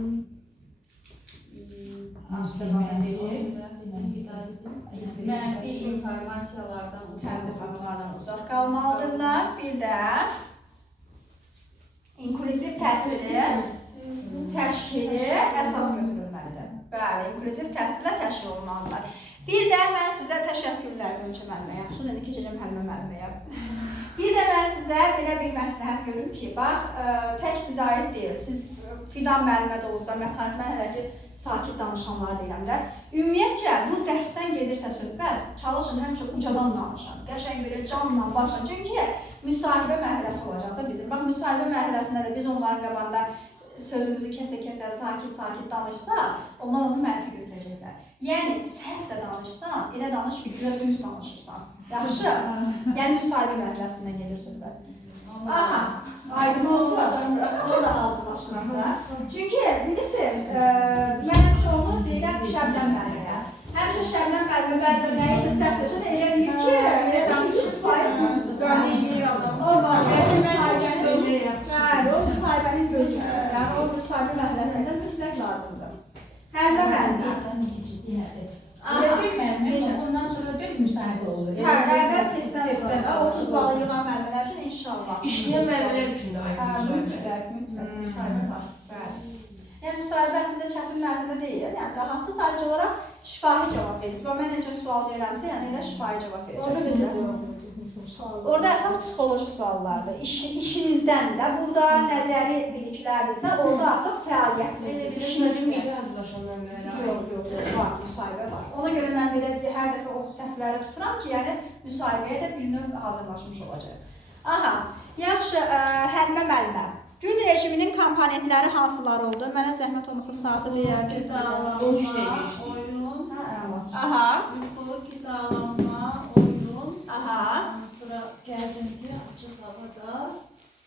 mənfi informasiyalardan uzaq qalmalıdırlar. Bir də inklüziv təhsilin təşkili əsas götürülməlidir. Bəli, inklüziv təhsillə təşkil olunmalıdırlar. Bir də mən sizə təşəkkürlər Gönçə müəllimə, yaxşı, indi keçəcəm Həlimə müəlliməyə. Bir də mən sizə belə bir məsləhət görüm ki, bax, tək sizə aid deyil. Siz Fidan müəllimə də olsa, Mətanət mən hələ ki, sakit danışanlar deyirəm də. Ümumiyyətcə, bu dərsdən gedirsə söhbət, çalışın həmişə ucadan danışın. Qəşəng belə canla başlayın. Çünki müsahibə mərhələsi olacaq da bizim. Bax, müsahibə mərhələsində də biz onların qabağında sözümüzü kəsə-kəsə, sakit-sakit danışsa, onlar onu mənfi götürəcəklər. Yəni, səhv də danışsan, elə danış ki, düz danışırsan. Yaxşı? Yəni, müsahibə mərhələsindən gedir söhbət. Aha, aydın oldu. O da hazırlaşıraq da. Çünki, bilirsiniz, mən həmişə onu deyirəm Şəbnəm müəllimə. Həmişə Şəbnəm müəllimə bəzən nəyisə səhv etsə də elə deyir ki, elə 100% düzdür. O var, o müsahibənin gözüdür. Yəni, o müsahibə mərhələsində mütləq lazımdır. Həlimə müəllimə. Elə deyil müəllimə, ondan sonra deyil müsahibə olur. Hə, əvvəl testdən sonra 30 balı yığan müəllimələr üçün inşallah. İşləyən müəllimlər üçün də ayrı müsahibə. Mütləq müsahibə var. Yəni, müsahibə əslində çətin mərhələ deyil. Yəni, rahatlı sadəcə olaraq şifahi cavab verirsiniz. Və mən necə sual verirəmsə, yəni elə şifahi cavab verəcəm. Orada əsas psixoloji suallardır. İşinizdən də, burada nəzəri biliklərdirsə, orada artıq fəaliyyətinizdir. İşinizdir. Hazırlaşan müəllimlər. Yox, var, müsahibə var. Ona görə mən belə hər dəfə o səhvləri tuturam ki, yəni müsahibəyə də bir növ hazırlaşmış olacaq. Aha, yaxşı, Həlimə müəllimə. Gün rejiminin komponentləri hansılar oldu? Mənə zəhmət olmasa saatı deyər ki, 13 dəqiqə işləyir. Oyun, aha, yuxulu, qidalanma, oyun, aha, sonra gəzinti, açıq havada,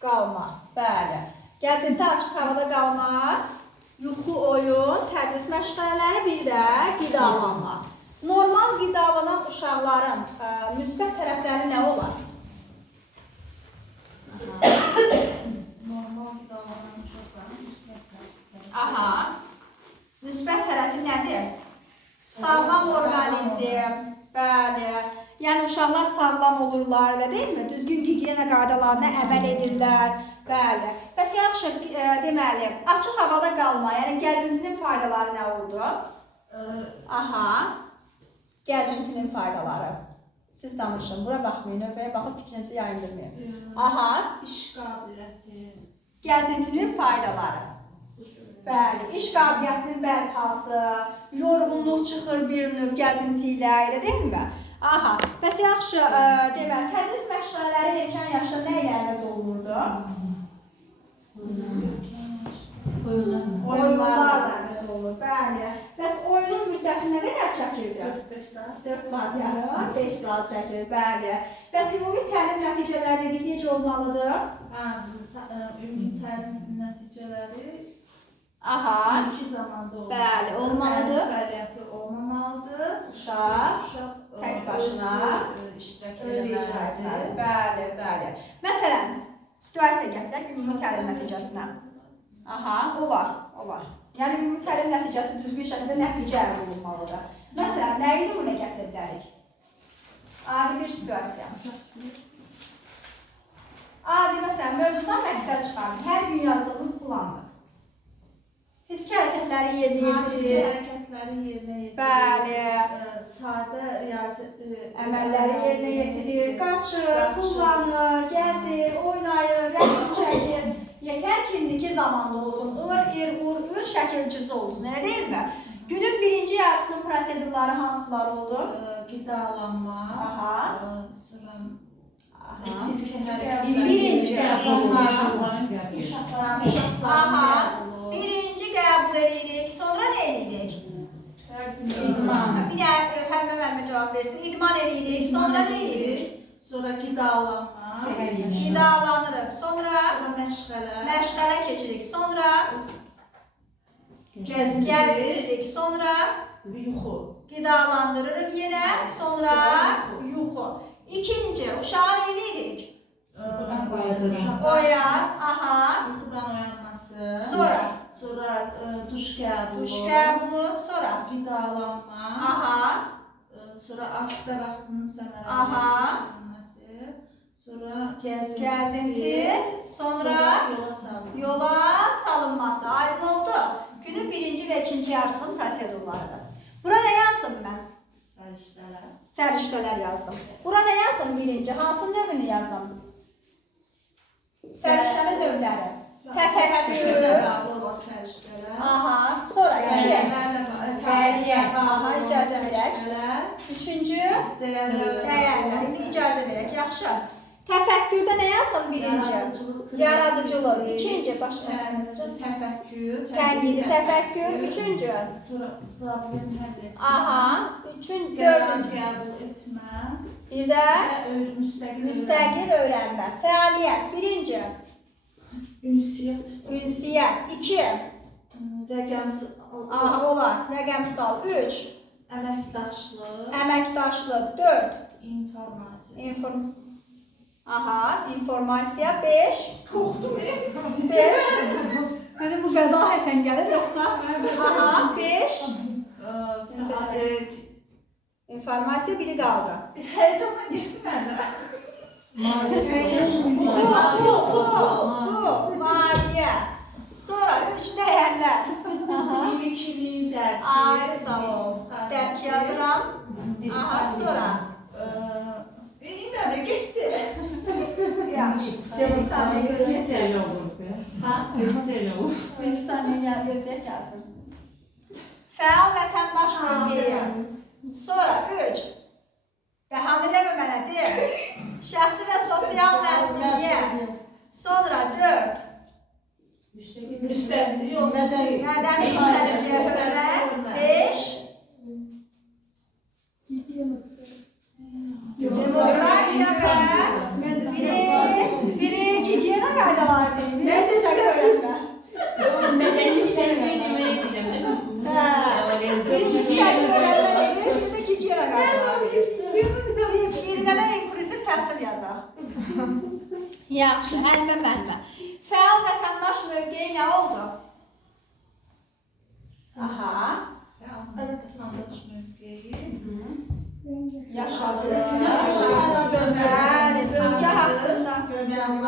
qalma, bəli. Gəzinti açıq havada qalma, yuxu, oyun, tədris məşğələləri, bir də qidalanma. Normal qidalanan uşaqların müsbət tərəfləri nə olar? Normal qidalanma uşaqların müsbət tərəfləri. Aha, olurlar, elə deyilmi? Düzgün gigiyena qaydalarına əməl edirlər. Bəli. Bəs yaxşı, deməli, açıq havada qalma, yəni gəzintinin faydaları nə oldu? Aha. Gəzintinin faydaları. Siz danışın, bura baxmayın, növbəyə baxıb fikrinizi yayındırmayın. Aha. İş qabiliyyəti. Gəzintinin faydaları. Bəli, iş qabiliyyətinin bərpası, yorğunluq çıxır bir növ gəzinti ilə, elə deyilmi? Aha, bəs yaxşı, deməli, tədris məşğələləri erkən yaşda nə ilə əvəz olunurdu? Oyunlarla əvəz olunur, bəli. Bəs oyunun müddəti nə qədər çəkirdi? 4-5 saat. 4 saat yarım, 5 saat çəkir, bəli. Bəs ümumi təlim nəticələri dedik, necə olmalıdır? Ümumi təlim nəticələri Aha. iki zamanda olmalıdır. Bəli, olmalıdır. Fəaliyyəti olmamalıdır. Uşaq tək başına iştirak özü icra etməli. etməlidir. Bəli, bəli. Məsələn, situasiya gətirək ümumi təlim nəticəsinə. Aha, o var. Yəni ümumi təlim nəticəsi düzgün şəkildə nəticə əldə olunmalıdır. Məsələn, nəyi nümunə gətirə bilərik? Adi bir situasiya. Adi məsələn, mövzudan məqsəd çıxarın. Hər gün yazdığınız plandır. Fiziki hərəkətləri yerinə Fiziki yetirir. hərəkətləri yerinə yetirir. Bəli. Sadə riyazi Əməlləri yerinə yetirir, qaçır, tullanır, gəzir, oynayır, rəsm çəkir. Yetər ki, indiki zamanda olsun, ır şəkilcisi olsun, elə deyilmi? Günün birinci yarısının prosedurları hansılar oldu? Qidalanma, sonra fiziki hərəkətlər. Birinci. Uşaqların Birinci qəbul edirik, sonra nə edirik? Bir də Hərmə müəllimə cavab versin. İdman edirik, sonra nə edirik? Sonra qidalanma, Qidalanırıq, sonra məşğələ keçirik, sonra gəzdiririk, sonra yuxu. qidalandırırıq yenə, sonra yuxu. İkinci, uşağı nə edirik? Oyan, aha. Yuxudan oyanması. Sonra duş qəbulu. Sonra Qidalanma. aha. Sonra aşıda vaxtının səmərəli Aha. keçirilməsi. Sonra Gəzinti, sonra yola salınması. Aydın oldu. Günün birinci və ikinci yarısının prosedurlarıdır. Bura nə yazdım mən? Səriştələr yazdım. Bura nə yazdım birinci? Hansı növünü yazdım? Səriştənin növləri. Təfəkkür. Aha. Sonra iki. Fəaliyyət. Aha, icazə verək. Üçüncü. Dəyərlər. İndi icazə verək. Yaxşı. Təfəkkürdə nə yazdım birinci? Yaradıcılıq. İkinci. Təfəkkür. Tənqidi təfəkkür. Üçüncü. Sonra problem həll etmə. Aha. Dördüncü. Qəbul etmə. Bir də müstəqil öyrənmə. Fəaliyyət. Birinci. Ünsiyyət. İki. Aha, olar. Rəqəmsal. Üç. Əməkdaşlıq. Dörd. Aha, informasiya. Beş. Beş. Mənim bu fədahətən gəlir, yoxsa? Aha, beş. İnformasiya biri qaldı. Həyəcanla getdi məndə. Pul, maliyyə. Sonra üç dəyərlər. İlikliyin dərki. Ay, sağ ol. Dərk yazıram. Aha, sonra. İyi getdi. Yaxşı. Bir saniyə gözləyək yazsın. Fəal vətəndaş mövqeyi. Sonra üç. Bəhanə eləmə mənə, deyil. Şəxsi və sosial məsuliyyət. Sonra dörd. Mədəni müxtəlifliyə hörmət. Beş. Demokratiya və biri gigiyena qaydaları deyil. Müstəqil öyrənmə. Mədəni müxtəlifliyə deməyə deyirəm, değil mi? Biri müstəqil öyrənmə deyil, biri də gigiyena qaydaları deyil. Birinə də inklusiv təhsil yazaq. Yaxşı, Həlmə müəllimə. Fəal vətəndaş mövqeyi nə oldu? Aha. Vətəndaş mövqeyi. Yaşadı. Yaşadı.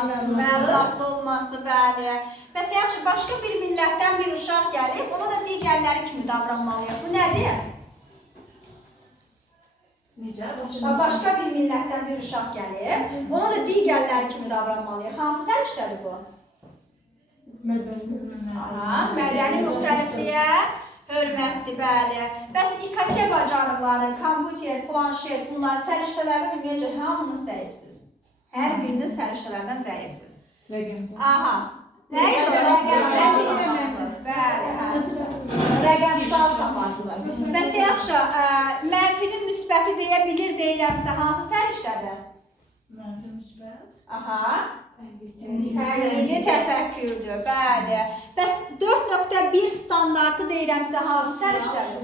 məlumatlı olması, bəli. Bəs yaxşı, başqa bir millətdən bir uşaq gəlib, ona da digərləri kimi davranmalıyıq. Bu nədir? Necə? Başqa bir millətdən bir uşaq gəlib, ona da digərləri kimi davranmalıyıq. Hansı səriştədir bu? Mədəni müxtəlifliyə hörmətdir, bəli. Bəs İKT bacarıqları, kompüter, planşet, bunlar səriştələrdən ümumiyyətcə hamınız zəifsiz. Hər biriniz səriştələrdən zəifsiz. Aha. Nə idi? Rəqəmsal savadlı. Bəli, hə. Rəqəmsal savadlı. Bəs yaxşı, mənfinin müsbəti deyə deyirəmsə, hansı səriştədir? Mənfi müsbət. Aha. Təqlidi təfəkkürdür, bəli. Bəs 4.1 standartı deyirəmsə, hansı səriştədir?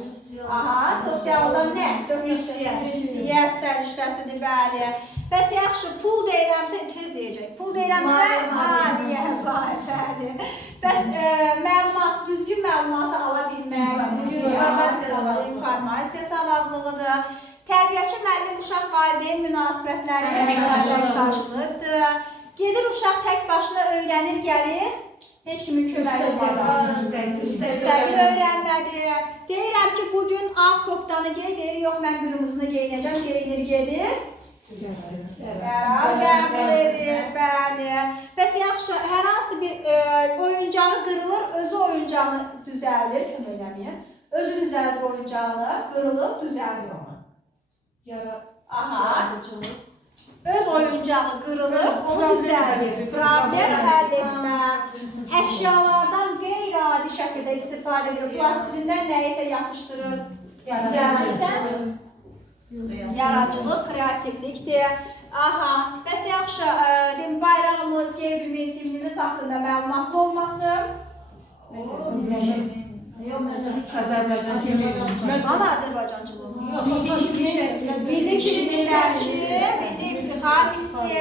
Aha, sosialda nə? Ünsiyyət səriştəsidir, bəli. Bəs yaxşı, pul deyirəmsə, tez deyəcək. Pul deyirəmsə, aliyə, bəli. Bəs düzgün məlumatı ala bilmək, informasiya savadlığıdır. Tərbiyəçi müəllim uşaq valideyn münasibətləri əməkdaşlıqdır. Gedir uşaq tək başına öyrənir, gəlir, heç kimin köməyi olmadan. Müstəqil öyrənmədir. Deyirəm ki, bugün ağ koftanı deyir, yox, mən qırmızını geyinəcəm, geyinir, gedir. Qərar qəbul edir, bəli. Bəs yaxşı, hər hansı bir oyuncağı qırılır, özü oyuncağını düzəldir, kömək eləməyir. Özü düzəldir oyuncağını, qırılıb, düzəldir onu. Yaradıcılıq. Öz oyuncağı qırılıb, onu düzəldir. Problem həll etmək, əşyalardan qeyri-adi şəkildə istifadə edir, plastirindən nəyisə yapışdırır, düzəldirsə, yaradıcılıq, kreativlikdir. Aha, bəs yaxşı, bayrağımız, yerbimiz, himnimiz haqqında məlumatlı olması. Bana Azərbaycancılığı. Milli kimliklər ki, milli iftixar hissi.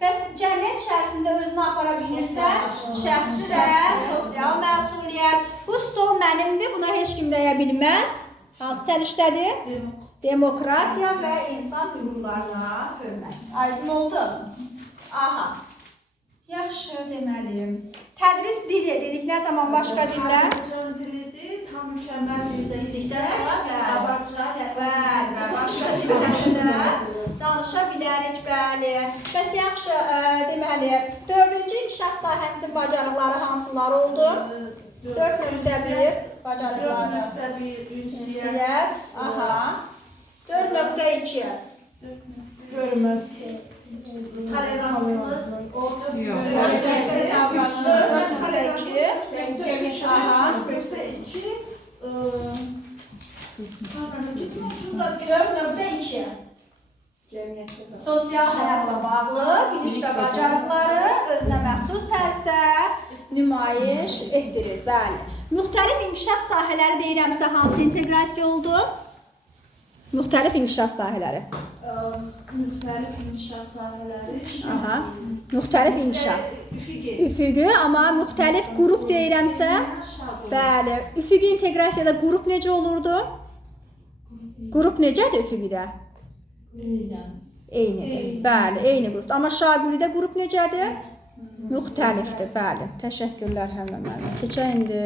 Bəs cəmiyyət içərisində özünü apara bilirsə, şəxsi və sosial məsuliyyət. Bu stol mənimdir, buna heç kim dəyə bilməz. Hansı səriştədir? Demokratiya və insan hüquqlarına hörmət. Aydın oldu? Aha. Yaxşı, deməli. Tədris dili dedik, nə zaman başqa dillər? Azərbaycan dilidir, tam mükəmməl dildə idiksə, başqa dillərdə danışa bilərik, bəli. Bəs yaxşı, deməli, 4-cü inkişaf sahəmizin bacarıqları hansılar oldu? 4.1 bacarıqları. 4.1 ünsiyyət. Aha. 4.2 Hörmət. Toleranslıq. 4.2 Sosial həyatla bağlı bilik və bacarıqları özünə məxsus tərzdə nümayiş etdirir. Bəli. Müxtəlif inkişaf sahələri deyirəmsə, hansı inteqrasiya oldu? Müxtəlif inkişaf sahələri. Müxtəlif inkişaf sahələri. Aha. Müxtəlif inkişaf. Üfüqi, amma müxtəlif qrup deyirəmsə, bəli. Üfüqi inteqrasiyada qrup necə olurdu? Qrup necədir üfüqidə? Eynidir. Bəli, eyni qrupdur. Amma şagirddə qrup necədir? Müxtəlifdir, bəli. Təşəkkürlər Həmlə müəllimə. Keçək indi.